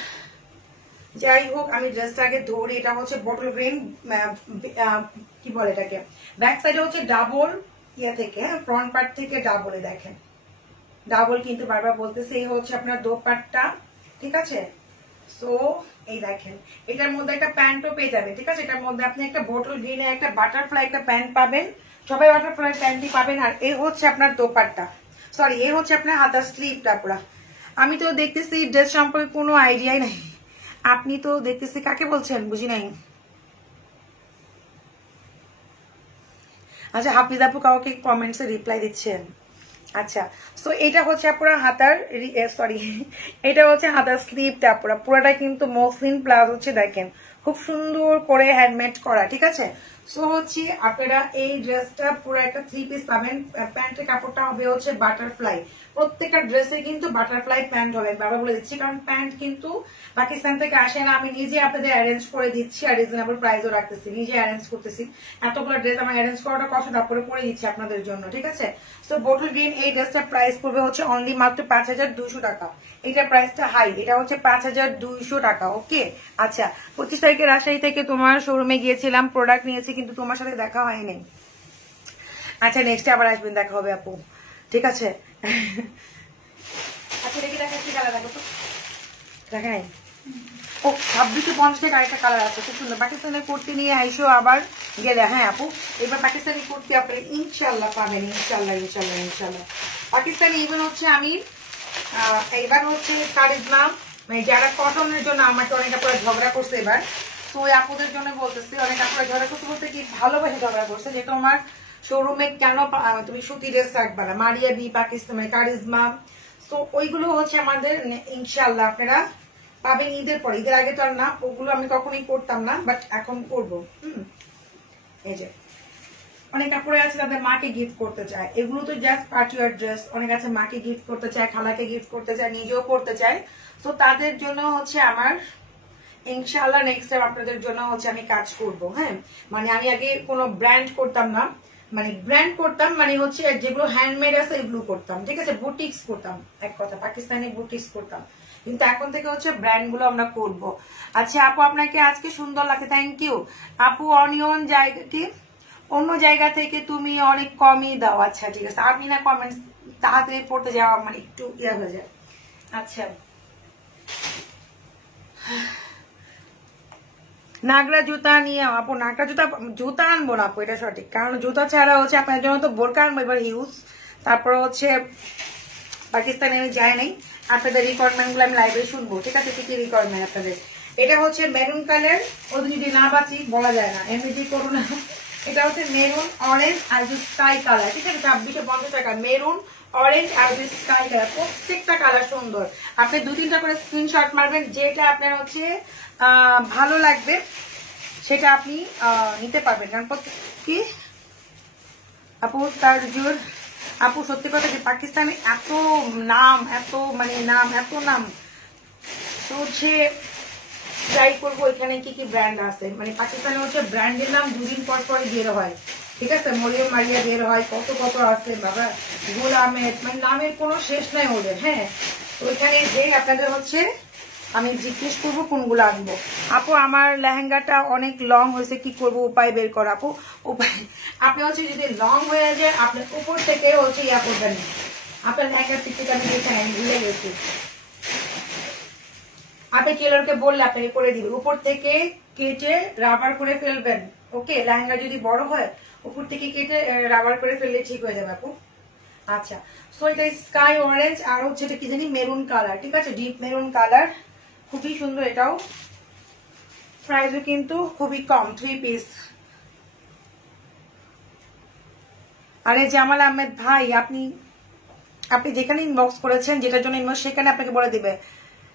যাই হোক, আমি ড্রেসটা আগে ধরি। এটা হচ্ছে বটল গ্রিন, কি বলে এটাকে, ব্যাক সাইডে হচ্ছে ডাবল ইয়া থেকে, ফ্রন্ট পার্ট থেকে ডাবলে, দেখেন ডাবল কিন্তু বারবার বলতেছে। এই হচ্ছে আপনার দোপাট্টা, ঠিক আছে? সো এই দেখেন, এটার মধ্যে একটা প্যান্টও পেয়ে যাবে, ঠিক আছে? এটার মধ্যে আপনি একটা বটল গ্রিনে একটা বাটারফ্লাই একটা প্যান্ট পাবেন, সবাই বাটারফ্লাই প্যান্টই পাবেন। আর এই হচ্ছে আপনার দোপাট্টা, সরি এই হচ্ছে আপনার হাতার স্লিভটা পুরা। আমি তো দেখতেছি ড্রেস সম্পর্কে কোনো আইডিয়াই নাই, আপনি তো দেখতেছি কাকে বলছেন বুঝি নাই। আচ্ছা, হাফিজ আপু কাউকে কমেন্টসে রিপ্লাই দিচ্ছেন? আচ্ছা, সো এটা হচ্ছে আপনার হাতার, সরি এটা হচ্ছে হাতার স্লিভটা, আপনারা পুরোটা কিন্তু মসলিন প্লাস হচ্ছে দেখেন খুব সুন্দর করে হ্যান্ডমেড করা, ঠিক আছে? সো হচ্ছে আপনারা এই ড্রেসটা পুরো একটা 3 পিস পাবেন। প্যান্টের কাপড়টা হবে হচ্ছে বাটারফ্লাই, প্রত্যেকটা ড্রেসে কিন্তু বাটারফ্লাই প্যান্ট হবে, বাবা বলে দিচ্ছি, কারণ প্যান্ট কিন্তু পাকিস্তান থেকে আসে না, আমি নিজে আপনাদের অ্যারেঞ্জ করে দিচ্ছি, আর রিজনেবল প্রাইসও রাখতেছি, নিজে অ্যারেঞ্জ করতেছি, এতগুলো ড্রেস আমার অ্যারেঞ্জ করাটা কষ্ট, তারপরে করে দিচ্ছি আপনাদের জন্য, ঠিক আছে? সো বটল গ্রিন এই ড্রেসটার প্রাইস পড়বে হচ্ছে অনলি মাত্র 5200 টাকা। এটা প্রাইসটা হাই, এটা হচ্ছে 5200 টাকা, ওকে? আচ্ছা, 25 তারিখে রাজশাহী থেকে তোমার শোরুমে গিয়েছিলাম, প্রোডাক্ট নিয়েছি কিন্তু তোমার সাথে দেখা হয়নি। আচ্ছা নেক্সট আবার আসবেন, দেখা হবে আপু, ঠিক আছে। আচ্ছা দেখি দেখাচ্ছি কালার, দেখো তো, দেখা নাই। ও 2650 টাকা আরেকটা কালার আছে, খুব সুন্দর। পাকিস্তানের কুর্তি নিয়ে আইসো আবার গেলে। হ্যাঁ আপু, এবার পাকিস্তানি কুর্তি আপনারা ইনশাল্লাহ পাবেন, ইনশাল্লাহ ইনশাল্লাহ ইনশাল্লাহ। পাকিস্তানি ইভেন হচ্ছে আমি এবার হচ্ছে কারিজমা, মানে যারা কটনের জন্য আমাকে অনেক আপনারা ঝগড়া করছে এবার, তো ওই আপুদের জন্য বলতেছি, অনেক আপনারা ঝগড়া করতে বলতে কি ভালোবাসে ঝগড়া করছে, যেটা আমার শোরুমে কেন তুমি সুতি ড্রেস রাখবা না, মারিয়া বি পাকিস্তান মানে কারিজমা, তো ওইগুলো হচ্ছে আমাদের ইনশাল্লাহ আপনারা পাবেন ঈদের পর। ঈদের আগে তো আর না, ওগুলো আমি কখনোই করতাম না, বাট এখন করবো। এই যে অনেক কাপড়ে আছে তাদের মাকে গিফট করতে চায়, এগুলো তো জাস্ট পার্টি ওয়্যার ড্রেস। অনেক আছে মাকে গিফট করতে চায়, খালাকে গিফট করতে চায়, নিজেও করতে চায়, তো তাদের জন্য হচ্ছে আমার ইনশাআল্লাহ নেক্সট টাইম আপনাদের জন্য হচ্ছে আমি কাজ করব। হ্যাঁ, মানে আমি আগে কোনো ব্র্যান্ড করতাম না, মানে ব্র্যান্ড করতাম মানে হচ্ছে যেগুলো হ্যান্ডমেড আছে এগুলো করতাম, ঠিক আছে, বুটিক্স করতাম, এক কথা পাকিস্তানি বুটিক্স করতাম, কিন্তু এখন থেকে হচ্ছে ব্র্যান্ড গুলো আমরা করব। আচ্ছা আপু আপনাকে আজকে সুন্দর লাগছে, থ্যাংক ইউ আপু। অনিয়ন জায়গা কি অন্য জায়গা থেকে তুমি অনেক কমই দাও। আচ্ছা ঠিক আছে, আমি না কমেন্টস তাড়াতাড়ি পড়তে যাওয়া মানে একটু ইয়া হয়ে যায়। আচ্ছা নাগরা জুতা নিয়ে আপু, নাগরা জুতা আনবো না আপু, এটা সঠিক, কারণ জুতা ছাড়া হচ্ছে আপনার জন্য তো বোরকা আনবো এবার হিউজ। তারপর হচ্ছে পাকিস্তানে আমি যাই নাই, আপনাদের রিকোয়ারমেন্ট গুলো আমি লাইভে শুনবো, ঠিক আছে, কি কি রিকোয়ারমেন্ট আপনাদের। এটা হচ্ছে মেরুন কালার, ওদের যদি না বাঁচি বলা যায় না, এমনিতেই করো না। এটা হচ্ছে মেরুন অরেঞ্জ আর স্কাই কালার, ঠিক আছে, 2650 টাকা। মেরুন অরেঞ্জ আর স্কাই কালার, প্রত্যেকটা কালার সুন্দর। আপনি 2-3টা করে স্ক্রিনশট মারবেন, যেটা আপনার হচ্ছে ভালো লাগবে সেটা আপনি নিতে পারবেন। কারণ কি আপু তার জোর আপু সত্যি কথা যে পাকিস্তানে এত নাম, এত মানে নাম, এত নাম, তো হচ্ছে ট্রাই করবো এখানে কি কি ব্র্যান্ড আছে। মানে পাকিস্তানে হচ্ছে ব্র্যান্ডের নাম 2 দিন পর পরই বের হয়, ঠিক আছে, মরিয়ম মারিয়া বের হয়, কত কত আছে বাবা, গুল আহমেদ, মানে নামের কোনো শেষ নাই ওদের। হ্যাঁ, তো ওইখানে যে আপনাদের হচ্ছে আমি জিজ্ঞেস করবো কোনগুলো আনবো। আপু আমার লেহেঙ্গাটা অনেক লং হয়েছে, কি করব, উপায় বের কর আপু। উপায় আপনি হচ্ছে যদি লং হয়ে যায় আপনার উপর থেকে হচ্ছে ইয়া করবেন, আপনার লেহেঙ্গার পিকটা আমি দেখে আমি ভুলে গেছি, আপনি টেলরকে বললে আপনাকে করে দিবে, উপর থেকে কেটে রাবার করে ফেলবেন। ওকে, লেহেঙ্গা যদি বড় হয় উপর থেকে কেটে রাবার করে ফেললে ঠিক হয়ে যাবে আপু। আচ্ছা, সো এটা স্কাই অরেঞ্জ আর হচ্ছে এটা কি জানি মেরুন কালার, ঠিক আছে, ডিপ মেরুন কালার, খুবই সুন্দর। এটাও প্রাইসও কিন্তু খুবই কম, 3 পিস। আরে জামাল আহমেদ ভাই, আপনি যেখানে ইনবক্স করেছেন যেটার জন্য ইনবক্স সেখানে আপনাকে বলে দিবে।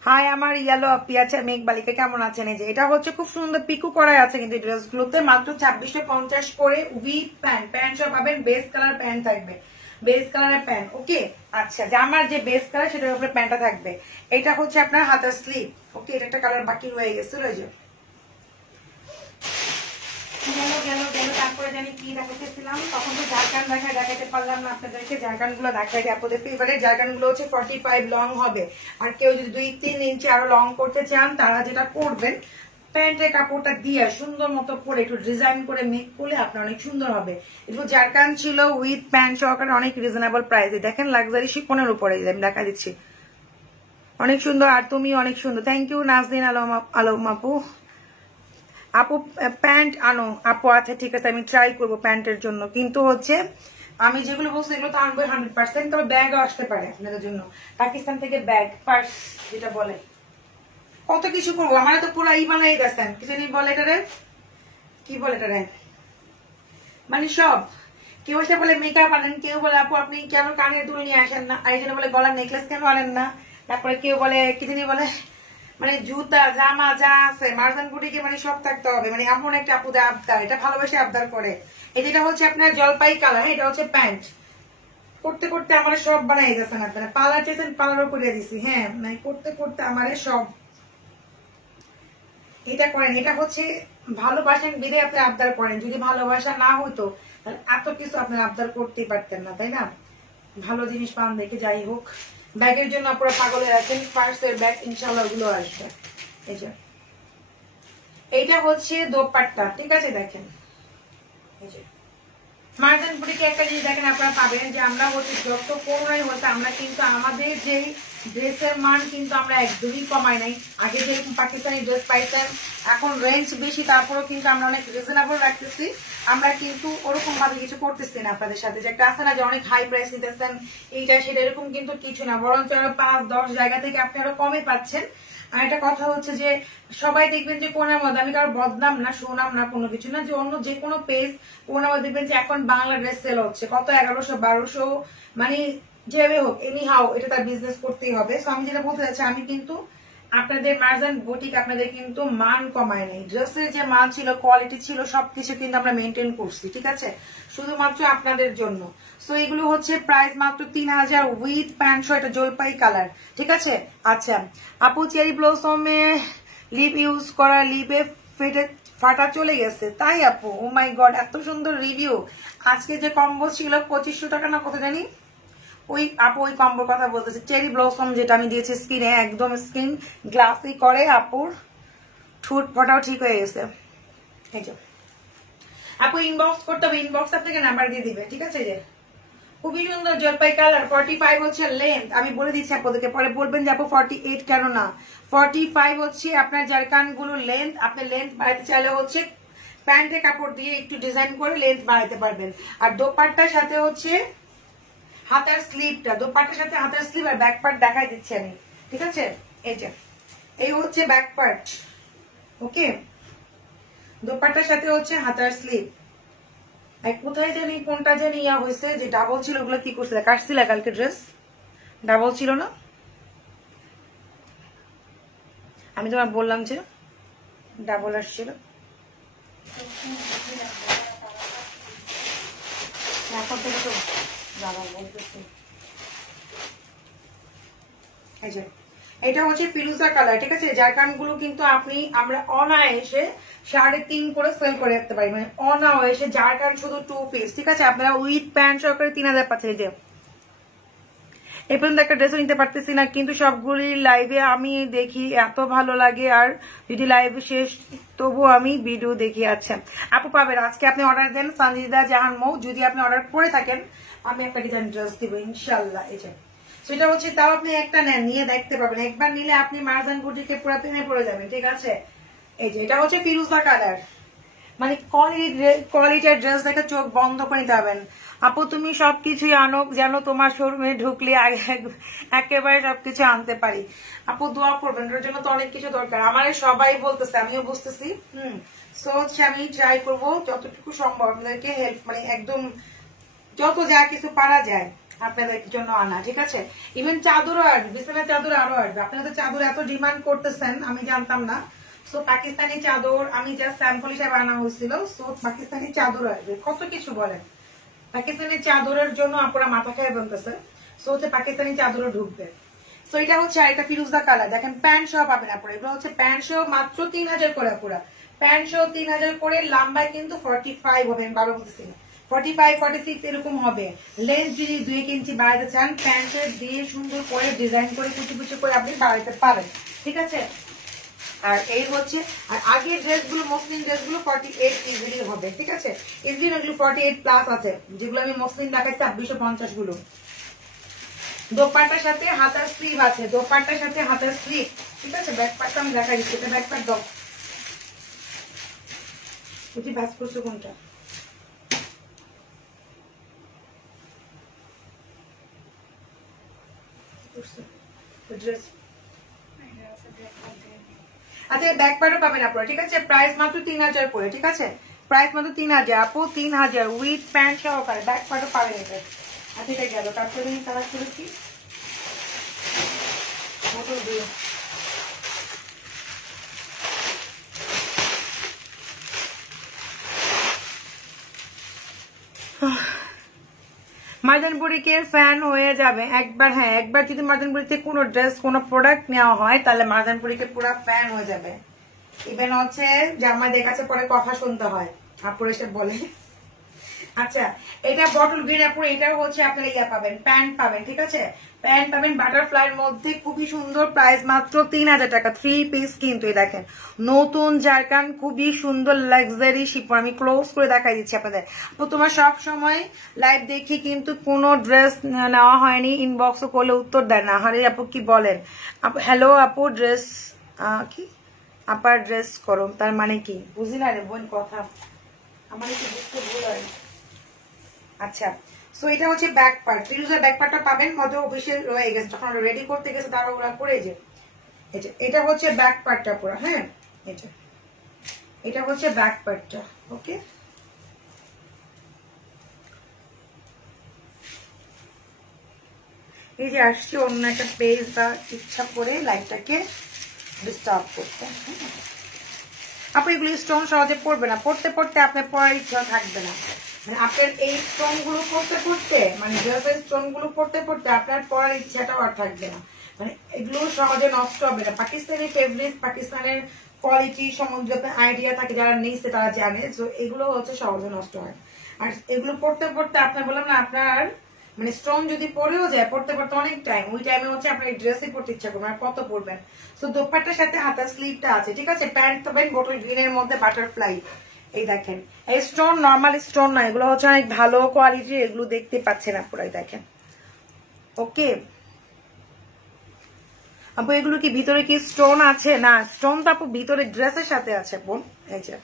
হাই আমার ইয়েলো আপি, আচ্ছা মেঘ বালিকা কেমন আছেন? এই যে এটা হচ্ছে খুব সুন্দর পিকু করাই আছে কিন্তু ড্রেসগুলোতে, মাত্র 2650 করে উইথ প্যান্ট, প্যান্ট সব পাবেন, বেস কালার প্যান্ট থাকবে, বেস কালারের প্যান্ট। ওকে, আচ্ছা জামার যে বেস কালার সেটার উপরে প্যান্টটা থাকবে। এটা হচ্ছে আপনার হাতের স্লিভ। ওকে, এটা একটা কালার বাকি রয়ে গেছে, রয়েছে তারপরে জানি কি দেখাতেছিলাম, তখন তো ঝাড়খান্ড দেখাতে পারলাম না আপনাদেরকে, ঝাড়খান্ড গুলো দেখাই আপনাদের ফেভারিট। ঝাড়খান্ড গুলো হচ্ছে 45 লং হবে, আর কেউ যদি 2-3 ইঞ্চি আরো লং করতে চান তারা যেটা করবেন, প্যান্টের কাপড়টা দিয়ে সুন্দর মতো করে একটু ডিজাইন করে মেক করলে আপনার অনেক সুন্দর হবে। একটু ঝাড়খান্ড ছিল উইথ প্যান্ট সহকারে, অনেক রিজনেবল প্রাইসে, দেখেন লাক্সারি শিফনের উপরে আমি দেখা দিচ্ছি, অনেক সুন্দর। আর তুমি অনেক সুন্দর, থ্যাংক ইউ নাজদিন আলম আপু। আপু প্যান্ট আনো আপু, আচ্ছা ঠিক আছে আমি ট্রাই করবো প্যান্টের জন্য, কিন্তু হচ্ছে আমি যেগুলো বলছি এগুলো তো আনবো 100%, তবে ব্যাগও আসতে পারে আপনাদের জন্য পাকিস্তান থেকে, ব্যাগ পার্স যেটা বলে, কত কিছু করবো। আমার তো পুরো ই বানাই গেছেন, কি জানি বলে এটারে, কি বলে এটারে, মানে সব, কেউ এসে বলে মেকআপ আনেন, কেউ বলে আপু আপনি কেন কানের দুল নিয়ে আসেন না, আর এই জন্য বলে গলার নেকলেস কেন আনেন না, তারপরে কেউ বলে কি জানি বলে, মানে জুতা জামা যা আছে মার্জান বুটিকে মানে সব থাকতে হবে, মানে এমন একটা আপুদে আবদার, এটা ভালোবেসে আবদার করে। এই যেটা হচ্ছে আপনার জলপাই কালার, এটা হচ্ছে প্যান্ট, করতে করতে আমার সব বানাই গেছেন আপনারা, পার্লার চেয়েছেন পার্লারও করে দিছি। হ্যাঁ, মানে করতে করতে আমার সব এটা করেন, এটা হচ্ছে ভালোবাসেন বিধে আপনি আবদার করেন, যদি ভালোবাসা না হতো তাহলে এত কিছু আপনি আবদার করতেই পারতেন না, তাই না? ভালো জিনিস পান দেখে। যাই হোক, ব্যাগের জন্য আপনারা পাগলে আছেন, পার্সের ব্যাগ ইনশাল্লাহ ওগুলো আসবে। এই যে এইটা হচ্ছে দোপাট্টা, ঠিক আছে, দেখেন মার্জান বুটিকে একটা জিনিস দেখেন আপনারা পাবেন যে আমরা হচ্ছে যত করোনাই হচ্ছে আমরা কিন্তু আমাদের যে ড্রেসের মান কিন্তু আমরা একদমই কমাই নাই। আগে যেরকম পাকিস্তানি ড্রেস পাইতেন, এখন রেঞ্জ বেশি, তারপরেও কিন্তু আমরা অনেক রিজনেবল রাখতেছি। আমরা কিন্তু ওরকম ভাবে কিছু করতেছি না আপনাদের সাথে, যে একটা আছে না যে অনেক হাই প্রাইস নিতেছেন এইটা সেটা, এরকম কিন্তু কিছু না, বরঞ্চ 5-10 জায়গা থেকে আপনি আরো কমে পাচ্ছেন। আর একটা কথা হচ্ছে যে সবাই দেখবেন যে কোনার মধ্যে, আমি কারো বদনাম না সুনাম না কোনো কিছু না, যে অন্য যে কোনো পেজ কোনার মধ্যে দেখবেন যে এখন বাংলা ড্রেস সেল হচ্ছে কত 1100-1200, মানে যেভাবে হোক এনি হাও এটা তার বিজনেস করতেই হবে। সো আমি যেটা বলতে চাচ্ছি, আমি কিন্তু আপনাদের মার্জান বুটিক আপনাদের কিন্তু মান কমায় নাই, ড্রেসের যে মান ছিল কোয়ালিটি ছিল সবকিছু কিন্তু আমরা মেনটেন করছি, ঠিক আছে, শুধুমাত্র আপনাদের জন্য। সো এগুলো হচ্ছে প্রাইস মাত্র 3000 উইথ প্যান্ট শো, এটা জলপাই কালার, ঠিক আছে। আচ্ছা আপু, চেরি ব্লসমে লিপ ইউজ করা, লিপে ফাটা চলে গেছে, তাই আপু? ও মাই গড, এত সুন্দর রিভিউ। আজকে যে কম্বো ছিল 2500 টাকা না কত জানি, ওই আপু ওই কম্বোর কথা বলতেছে। চেরি ব্লসম যেটা আমি দিয়েছি স্কিনে, একদম স্কিন গ্লাসি করে, আপুর ঠোঁট ফটাও ঠিক হয়ে গেছে। এই যে আপু ইনবক্স করতে হবে, ইনবক্স আপনাকে নাম্বার দিয়ে দিবে, ঠিক আছে। যে খুবই সুন্দর জলপাই কালার, 45 হচ্ছে লেন্থ, আমি বলে দিচ্ছি আপনাদেরকে, পরে বলবেন যে আপু 48 কেন না। 45 হচ্ছে আপনার জারকান গুলো লেন্থ, আপনি লেন্থ বাড়াতে চাইলে হচ্ছে প্যান্টের কাপড় দিয়ে একটু ডিজাইন করে লেন্থ বাড়াতে পারবেন। আর দোপাট্টার সাথে হচ্ছে হাতার স্লিভটা, দোপাট্টার সাথে হাতার স্লিভ আর ব্যাক পার্ট দেখাই দিচ্ছি আমি, ঠিক আছে। এই যে এই হচ্ছে ব্যাক পার্ট, ওকে, দোপাট্টার সাথে হচ্ছে হাতার স্লিভ। কোথায় জানি কোনটা জানি ইয়া হয়েছে, যে ডাবল ছিল ওগুলো কি করছিল, কাটছিল কালকে ড্রেস ডাবল ছিল না, আমি তোমার বললাম যে ডাবল আসছিল। এখন থেকে তো দাদা বলতেছি, এটা হচ্ছে ফিরোজা কালার, ঠিক আছে। জারকান গুলো কিন্তু আমরা অনায়াসে 3.5 করে সেল করে রাখতে পারি, মানে অনায়াসে জারকান শুধু 2 পিস, ঠিক আছে। আপনারা উইথ প্যান্ট সহকারে 3000 পাচ্ছেন। এই যে এই পর্যন্ত একটা ড্রেসও নিতে পারতেছি না, কিন্তু সবগুলি লাইভে আমি দেখি, এত ভালো লাগে। আর যদি লাইভ শেষ তবু আমি ভিডিও দেখি। আচ্ছা আপু পাবেন, আজকে আপনি অর্ডার দেন সানজিদা জাহান মৌ, যদি আপনি অর্ডার করে থাকেন আমি একটা ডিজাইন ড্রেস দিব ইনশাল্লাহ। এই যে সেটা হচ্ছে, তাও আপনি একটা নেন, নিয়ে দেখতে পাবেন, একবার নিলে আপনি মার্জান বুটিকে পুরো প্রেমে পড়ে যাবেন, ঠিক আছে। এই যে এটা হচ্ছে ফিরোজা কালার, মানে কোয়ালিটির ড্রেস দেখে চোখ বন্ধ করে নিতে হবেন। আপু তুমি সবকিছুই আনো, যেন তোমার শোরুমে ঢুকলে একেবারে সবকিছু আনতে পারি। আপু দোয়া করবেন, এটার জন্য তো অনেক কিছু দরকার, আমার সবাই বলতেছে, আমিও বুঝতেছি। সো হচ্ছে আমি ট্রাই করবো যতটুকু সম্ভব আপনাদেরকে হেল্প, মানে একদম যত যা কিছু পারা যায় আপনাদের জন্য আনা, ঠিক আছে। ইভেন চাদরও আসবে, বিছানার চাদর আরো আসবে। আপনারা তো চাদর এত ডিমান্ড করতেছেন, আমি জানতাম না। সো পাকিস্তানি চাদর আমি জাস্ট স্যাম্পল হিসেবে আনা হয়েছিল। সো পাকিস্তানি চাদর আসবে, কত কিছু বলেন। পাকিস্তানি চাদরের জন্য আপনারা মাথা খেয়ে বলতেছে। সো হচ্ছে পাকিস্তানি চাদরও ঢুকবে। সো এটা হচ্ছে আরেকটা ফিরোজা কালার, দেখেন প্যান্ট সহ পাবেন আপনারা। এগুলো হচ্ছে প্যান্ট সহ মাত্র 3000 করে, পুরা প্যান্ট সহ 3000 করে। লম্বায় কিন্তু 45 হবে, আমি 12 বলতেছি না, 45-46 এরকম হবে। লেন্থ যদি 2 ইঞ্চি বাড়াতে চান, প্যান্টের দিয়ে সুন্দর করে ডিজাইন করে কুচি কুচি করে আপনি বাড়াতে পারেন, ঠিক আছে। আর এই হচ্ছে, আর আগের ড্রেসগুলো মসলিন ড্রেসগুলো 48 ইজিলি হবে, ঠিক আছে। ইজিলি এগুলো 48 প্লাস আছে, যেগুলো আমি মসলিন দেখাচ্ছি 2650 গুলো। দোপাট্টার সাথে হাতার স্লিভ আছে, দোপাট্টার সাথে হাতার স্লিভ, ঠিক আছে। ব্যাক পার্টটা আমি দেখাই দিচ্ছি, এটা ব্যাক পার্ট দাও, বুঝি ভাজ করছো কোনটা। আচ্ছা ব্যাক পার্টও পাবেন আপনারা, ঠিক আছে। প্রাইস মাত্র 3000 করে, ঠিক আছে। প্রাইস মাত্র 3000 আপু, 3000 উইথ প্যান্ট সহকারে, ব্যাক পার্টও পাবেন এটা। আচ্ছা এটা গেল, তারপরে আমি কালার করেছি মার্জান বুটিকের ফ্যান হয়ে যাবে একবার। হ্যাঁ একবার যদি মার্জান বুটিকে কোনো ড্রেস কোনো প্রোডাক্ট নেওয়া হয়, তাহলে মার্জান বুটিকে পুরো ফ্যান হয়ে যাবে। ইভেন হচ্ছে যে আমাদের কাছে পরে কথা শুনতে হয়, আপুর এসে বলে আচ্ছা, এটা বটল গ্রিন আপুর, এটাও হচ্ছে আপনারা ইয়া পাবেন, প্যান্ট পাবেন, ঠিক আছে, প্যান্ট পাবেন বাটারফ্লাইয়ের মধ্যে, খুবই সুন্দর, প্রাইস মাত্র 3000 টাকা, 3 পিস কিন্তু। দেখেন নতুন জারকান, খুবই সুন্দর লাক্সারি শিপন। আমি ক্লোজ করে দেখাই দিচ্ছি আপনাদের। তো তোমার সব সময় লাইভ দেখি কিন্তু কোনো ড্রেস নেওয়া হয়নি, ইনবক্সও করলে উত্তর দেয় না। হরে আপু কি বলেন? হ্যালো আপু, ড্রেস কি আপার ড্রেস করো তার মানে কি বুঝি না রে বোন কথা, আমার একটু বুঝতে ভুল হয়। আচ্ছা, সো এটা হচ্ছে ব্যাক পার্ট, ফিরোজা ব্যাক পার্টটা পাবেন, মধ্যে অফিসে রয়ে গেছে, যখন রেডি করতে গেছে তারা ওরা করে যে এটা হচ্ছে ব্যাক পার্টটা পুরো। হ্যাঁ, এটা হচ্ছে ব্যাক পার্টটা। ওকে, এই যে আসছি অন্য একটা পেজ বা ইচ্ছা করে লাইটটাকে ডিস্টার্ব করতে। আপনি এগুলো স্টোন সহজে পড়বে না, পড়তে পড়তে আপনার পড়ার ইচ্ছা থাকবে না। মানে আপনার এই স্টোন গুলো পড়তে পড়তে, মানে ড্রেসের স্টোন গুলো পড়তে পড়তে আপনার পড়ার ইচ্ছাটাও আর থাকবে না। মানে এগুলো সহজে নষ্ট হবে না। পাকিস্তানি ফেব্রিক, পাকিস্তানের কোয়ালিটি সম্বন্ধে আপনার আইডিয়া থাকে, যারা নিচ্ছে তারা জানে। তো এগুলো হচ্ছে সহজে নষ্ট হয়। আর এগুলো পড়তে পড়তে আপনার বললাম না, আপনার মানে স্টোন যদি পরেও যায়, পড়তে পড়তে অনেক টাইম, ওই টাইমে হচ্ছে আপনার ড্রেসই পড়তে ইচ্ছা করবে, আর কত পড়বেন। তো দোপাট্টার সাথে হাতার স্লিভটা আছে, ঠিক আছে। প্যান্ট পাবেন বটল গ্রিনের মধ্যে বাটারফ্লাই। এই দেখেন, এই স্টোন নর্মাল স্টোন না, এগুলো হচ্ছে অনেক ভালো কোয়ালিটির, এগুলো দেখতে পাচ্ছেন আপনারাই, দেখেন। ওকে আপু, এগুলো কি ভিতরে কি স্টোন আছে? না, স্টোন তো আপু ভিতরে ড্রেসের সাথে আছে বোন। এই যে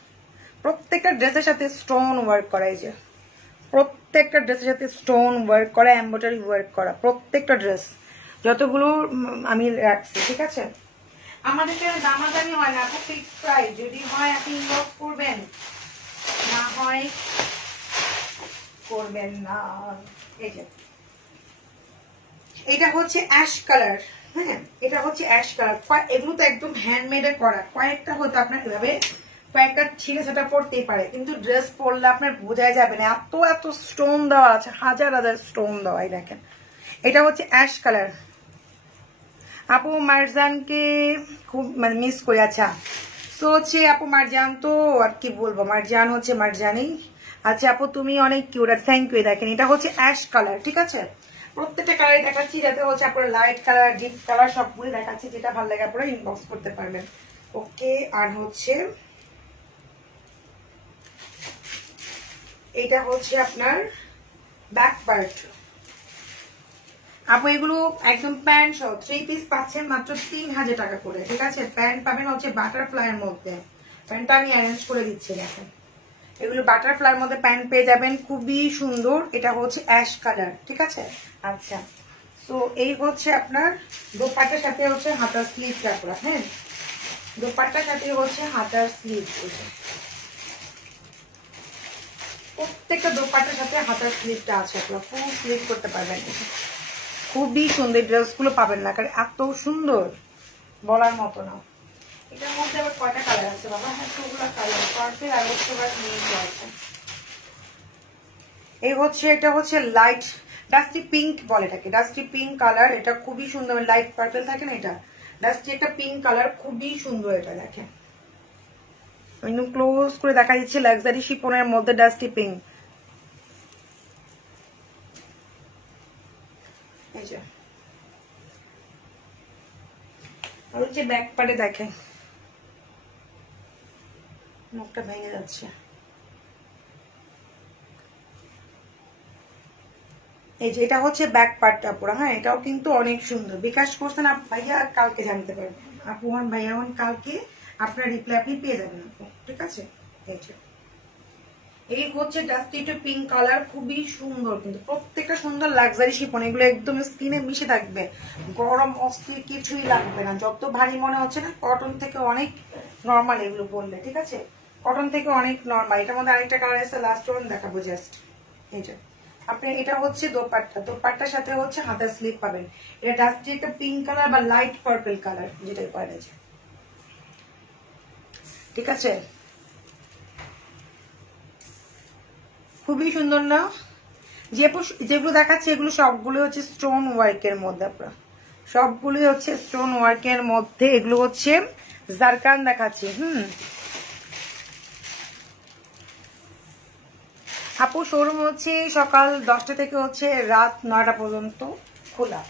প্রত্যেকটা ড্রেসের সাথে স্টোন ওয়ার্ক করা, এই যে প্রত্যেকটা ড্রেসের সাথে স্টোন ওয়ার্ক করা, এমব্রয়ডারি ওয়ার্ক করা, প্রত্যেকটা ড্রেস যতগুলো আমি রাখছি, ঠিক আছে। আমাদের এখানে দামাদামি হয় না আপু, ফিক্সড প্রাইস। যদি হয় আপনি ইনবক্স করবেন, না হয় করবেন না। এই যে এটা হচ্ছে অ্যাশ কালার। হ্যাঁ, এটা হচ্ছে অ্যাশ কালার। এগুলো তো একদম হ্যান্ডমেডে করা, কয়েকটা হয়তো আপনার এভাবে কয়েকটা ছিঁড়ে সেটা পড়তেই পারে, কিন্তু ড্রেস পরলে আপনার বোঝাই যাবে না, এত এত স্টোন দেওয়া আছে, হাজার হাজার স্টোন দেওয়া। দেখেন এটা হচ্ছে অ্যাশ কালার। আপু মারজানকে খুব মানে মিস করি। আচ্ছা, তো হচ্ছে আপু মারজান তো আর কি বলবো, মারজান হচ্ছে মারজানই। আচ্ছা আপু তুমি অনেক কিউট, থ্যাংক ইউ। দেখেন এটা হচ্ছে অ্যাশ কালার, ঠিক আছে। প্রত্যেকটা কালার দেখাচ্ছি, যাতে হচ্ছে আপনার লাইট কালার, ডিপ কালার সবগুলো দেখাচ্ছি, যেটা ভালো লাগে আপনারা ইনবক্স করতে পারবেন। ওকে, আর হচ্ছে এটা হচ্ছে আপনার ব্যাক পার্ট। আপু এগুলো একদম প্যান্ট সহ 3 পিস পাচ্ছেন মাত্র 3000 টাকা করে, ঠিক আছে। প্যান্ট পাবেন হচ্ছে বাটারফ্লাইয়ের মধ্যে, প্যান্টটা আমি অ্যারেঞ্জ করে দিচ্ছি। দেখেন এগুলো বাটারফ্লাইয়ের মধ্যে প্যান্ট পেয়ে যাবেন, খুবই সুন্দর। এটা হচ্ছে অ্যাশ কালার, ঠিক আছে। আচ্ছা, তো এই হচ্ছে আপনার দোপাট্টার সাথে হচ্ছে হাতার স্লিভটা আপনার। হ্যাঁ, দোপাট্টার সাথে হচ্ছে হাতার স্লিভ, প্রত্যেকটা দোপাট্টার সাথে হাতার স্লিভটা আছে, আপনারা ফুল স্লিভ করতে পারবেন। খুবই সুন্দর ড্রেসগুলো পাবেন না, কারণ এত সুন্দর বলার মতো না। এটার মধ্যে আবার কয়টা কালার আছে বাবা? হ্যাঁ, সবগুলো কালার, পার্পল আর হচ্ছে আছে। এই হচ্ছে এটা হচ্ছে লাইট ডাস্টি পিঙ্ক বলে এটাকে, ডাস্টি পিঙ্ক কালার। এটা খুবই সুন্দর, লাইট পার্পল থাকে না, এটা ডাস্টি একটা পিঙ্ক কালার, খুবই সুন্দর। এটা দেখেন একদম ক্লোজ করে দেখা দিচ্ছে, লাক্সারি শিপনের মধ্যে ডাস্টি পিঙ্ক। এই যে আর হচ্ছে ব্যাক পার্টে দেখেন, মুখটা ভেঙে যাচ্ছে। এই যে এটা হচ্ছে ব্যাক পার্টটা পুরো। হ্যাঁ, এটাও কিন্তু অনেক সুন্দর। বিকাশ করছেন ভাইয়া, কালকে জানতে পারবেন আপু, ভাইয়া কালকে আপনার রিপ্লাই আপনি পেয়ে যাবেন আপু, ঠিক আছে। এই হচ্ছে ডাস্টি টু পিঙ্ক কালার, খুবই সুন্দর, কিন্তু প্রত্যেকটা সুন্দর লাক্সারি শিপন। এগুলো একদম স্কিনে মিশে থাকবে, গরম অস্থির কিছুই লাগবে না। যত ভারী মনে হচ্ছে না, কটন থেকে অনেক নর্মাল এগুলো বললে, ঠিক আছে। কটন থেকে অনেক নর্মাল। এটার মধ্যে আরেকটা কালার আছে, লাস্ট ওয়ান দেখাবো জাস্ট। এইটা আপনি, এটা হচ্ছে দোপাট্টা, দোপাট্টার সাথে হচ্ছে হাতার স্লিভ পাবেন। এটা ডাস্টি একটা পিঙ্ক কালার বা লাইট পার্পল কালার, যেটাই পাওয়া যায়, ঠিক আছে। খুবই সুন্দর না? যেগুলো দেখাচ্ছে এগুলো সবগুলো হচ্ছে স্টোন ওয়ার্কের মধ্যে, আপনার সবগুলোই হচ্ছে স্টোন ওয়ার্কের মধ্যে। এগুলো হচ্ছে জারকান দেখাচ্ছি। আপু শোরুম হচ্ছে সকাল 10টা থেকে হচ্ছে রাত 9টা পর্যন্ত খোলা।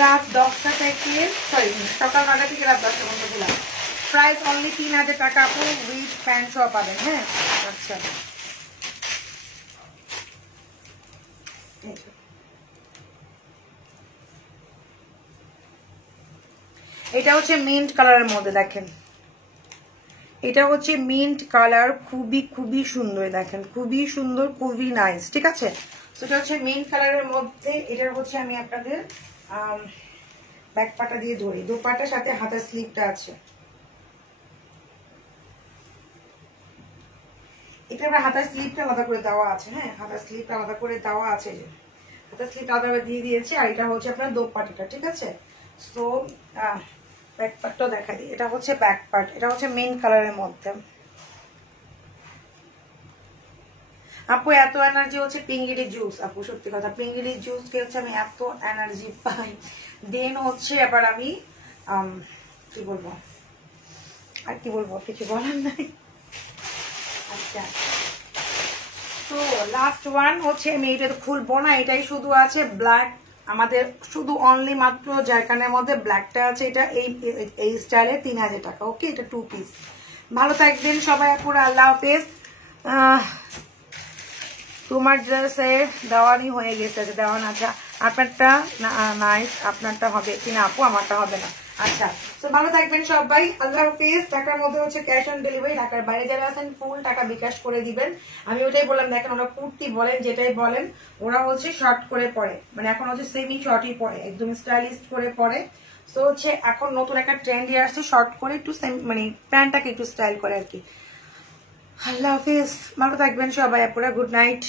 রাত 10টা থেকে সকাল 9টা থেকে রাত 10টা পর্যন্ত খোলা। প্রাইস অনলি 3000 টাকা আপু, উইথ প্যান্ট সহ পাবেন। হ্যাঁ আচ্ছা, এটা হচ্ছে মিন্ট কালারের মধ্যে, দেখেন এটা হচ্ছে মিন্ট কালার, খুবই খুবই সুন্দর, দেখেন খুবই সুন্দর, খুবই নাইস। ঠিক আছে, এটা হচ্ছে মিন্ট কালারের মধ্যে। এটার হচ্ছে আমি আপনাদের ব্যাক পাটা দিয়ে ধরি, দোপাটার সাথে হাতের স্লিপটা আছে। এটা আমরা হাতের স্লিপটা আলাদা করে দেওয়া আছে। হ্যাঁ, হাতের স্লিপটা আলাদা করে দেওয়া আছে, যে হাতের স্লিপটা আলাদা করে দিয়ে দিয়েছি। আর এটা হচ্ছে আপনার দোপাটাটা। ঠিক আছে, তো ব্যাক পার্টটাও দেখা দিই। এটা হচ্ছে ব্যাক পার্ট, এটা হচ্ছে মেন কালারের মধ্যে। আপু এত এনার্জি হচ্ছে পিঙ্গিরি জুস। আপু সত্যি কথা, পিঙ্গিরি জুস কে হচ্ছে আমি এত এনার্জি পাই। দেন হচ্ছে এবার আমি কি বলবো, আর কি বলবো, কিছু বলার নাই। আচ্ছা, তো লাস্ট ওয়ান হচ্ছে আমি এটা খুলবো না, এটাই শুধু আছে ব্ল্যাক। আমাদের শুধু অনলি মাত্র জারকানের মধ্যে ব্ল্যাকটা আছে। এটা এই স্টাইলে 3000 টাকা। ওকে, এটা 2 পিস। ভালো থাকবেন সবাই আপুরা, আল্লাহ হাফেজ। তোমার ড্রেসের দেওয়ানি হয়ে গেছে, দেওয়ান। আচ্ছা, আপনারটা নাইস, আপনারটা হবে কিনা আপু, আমারটা হবে না। আচ্ছা, তো ভালো থাকবেন সবাই, আল্লাহ হাফেজ। ঢাকার মধ্যে হচ্ছে ক্যাশ অন ডেলিভারি, ঢাকার বাইরে যারা আছেন ফুল টাকা বিকাশ করে দিবেন। আমি ওটাই বললাম, দেখেন ওরা কুর্তি বলেন যেটাই বলেন, ওরা হচ্ছে শর্ট করে পরে, মানে এখন হচ্ছে সেমি শর্টই পরে, একদম স্টাইলিশ করে পরে। তো হচ্ছে এখন নতুন একটা ট্রেন্ড আসছে, শর্ট করে একটু মানে প্যান্টটাকে একটু স্টাইল করে আর কি। আল্লাহ হাফেজ, ভালো থাকবেন সবাই আপুরা, গুড নাইট।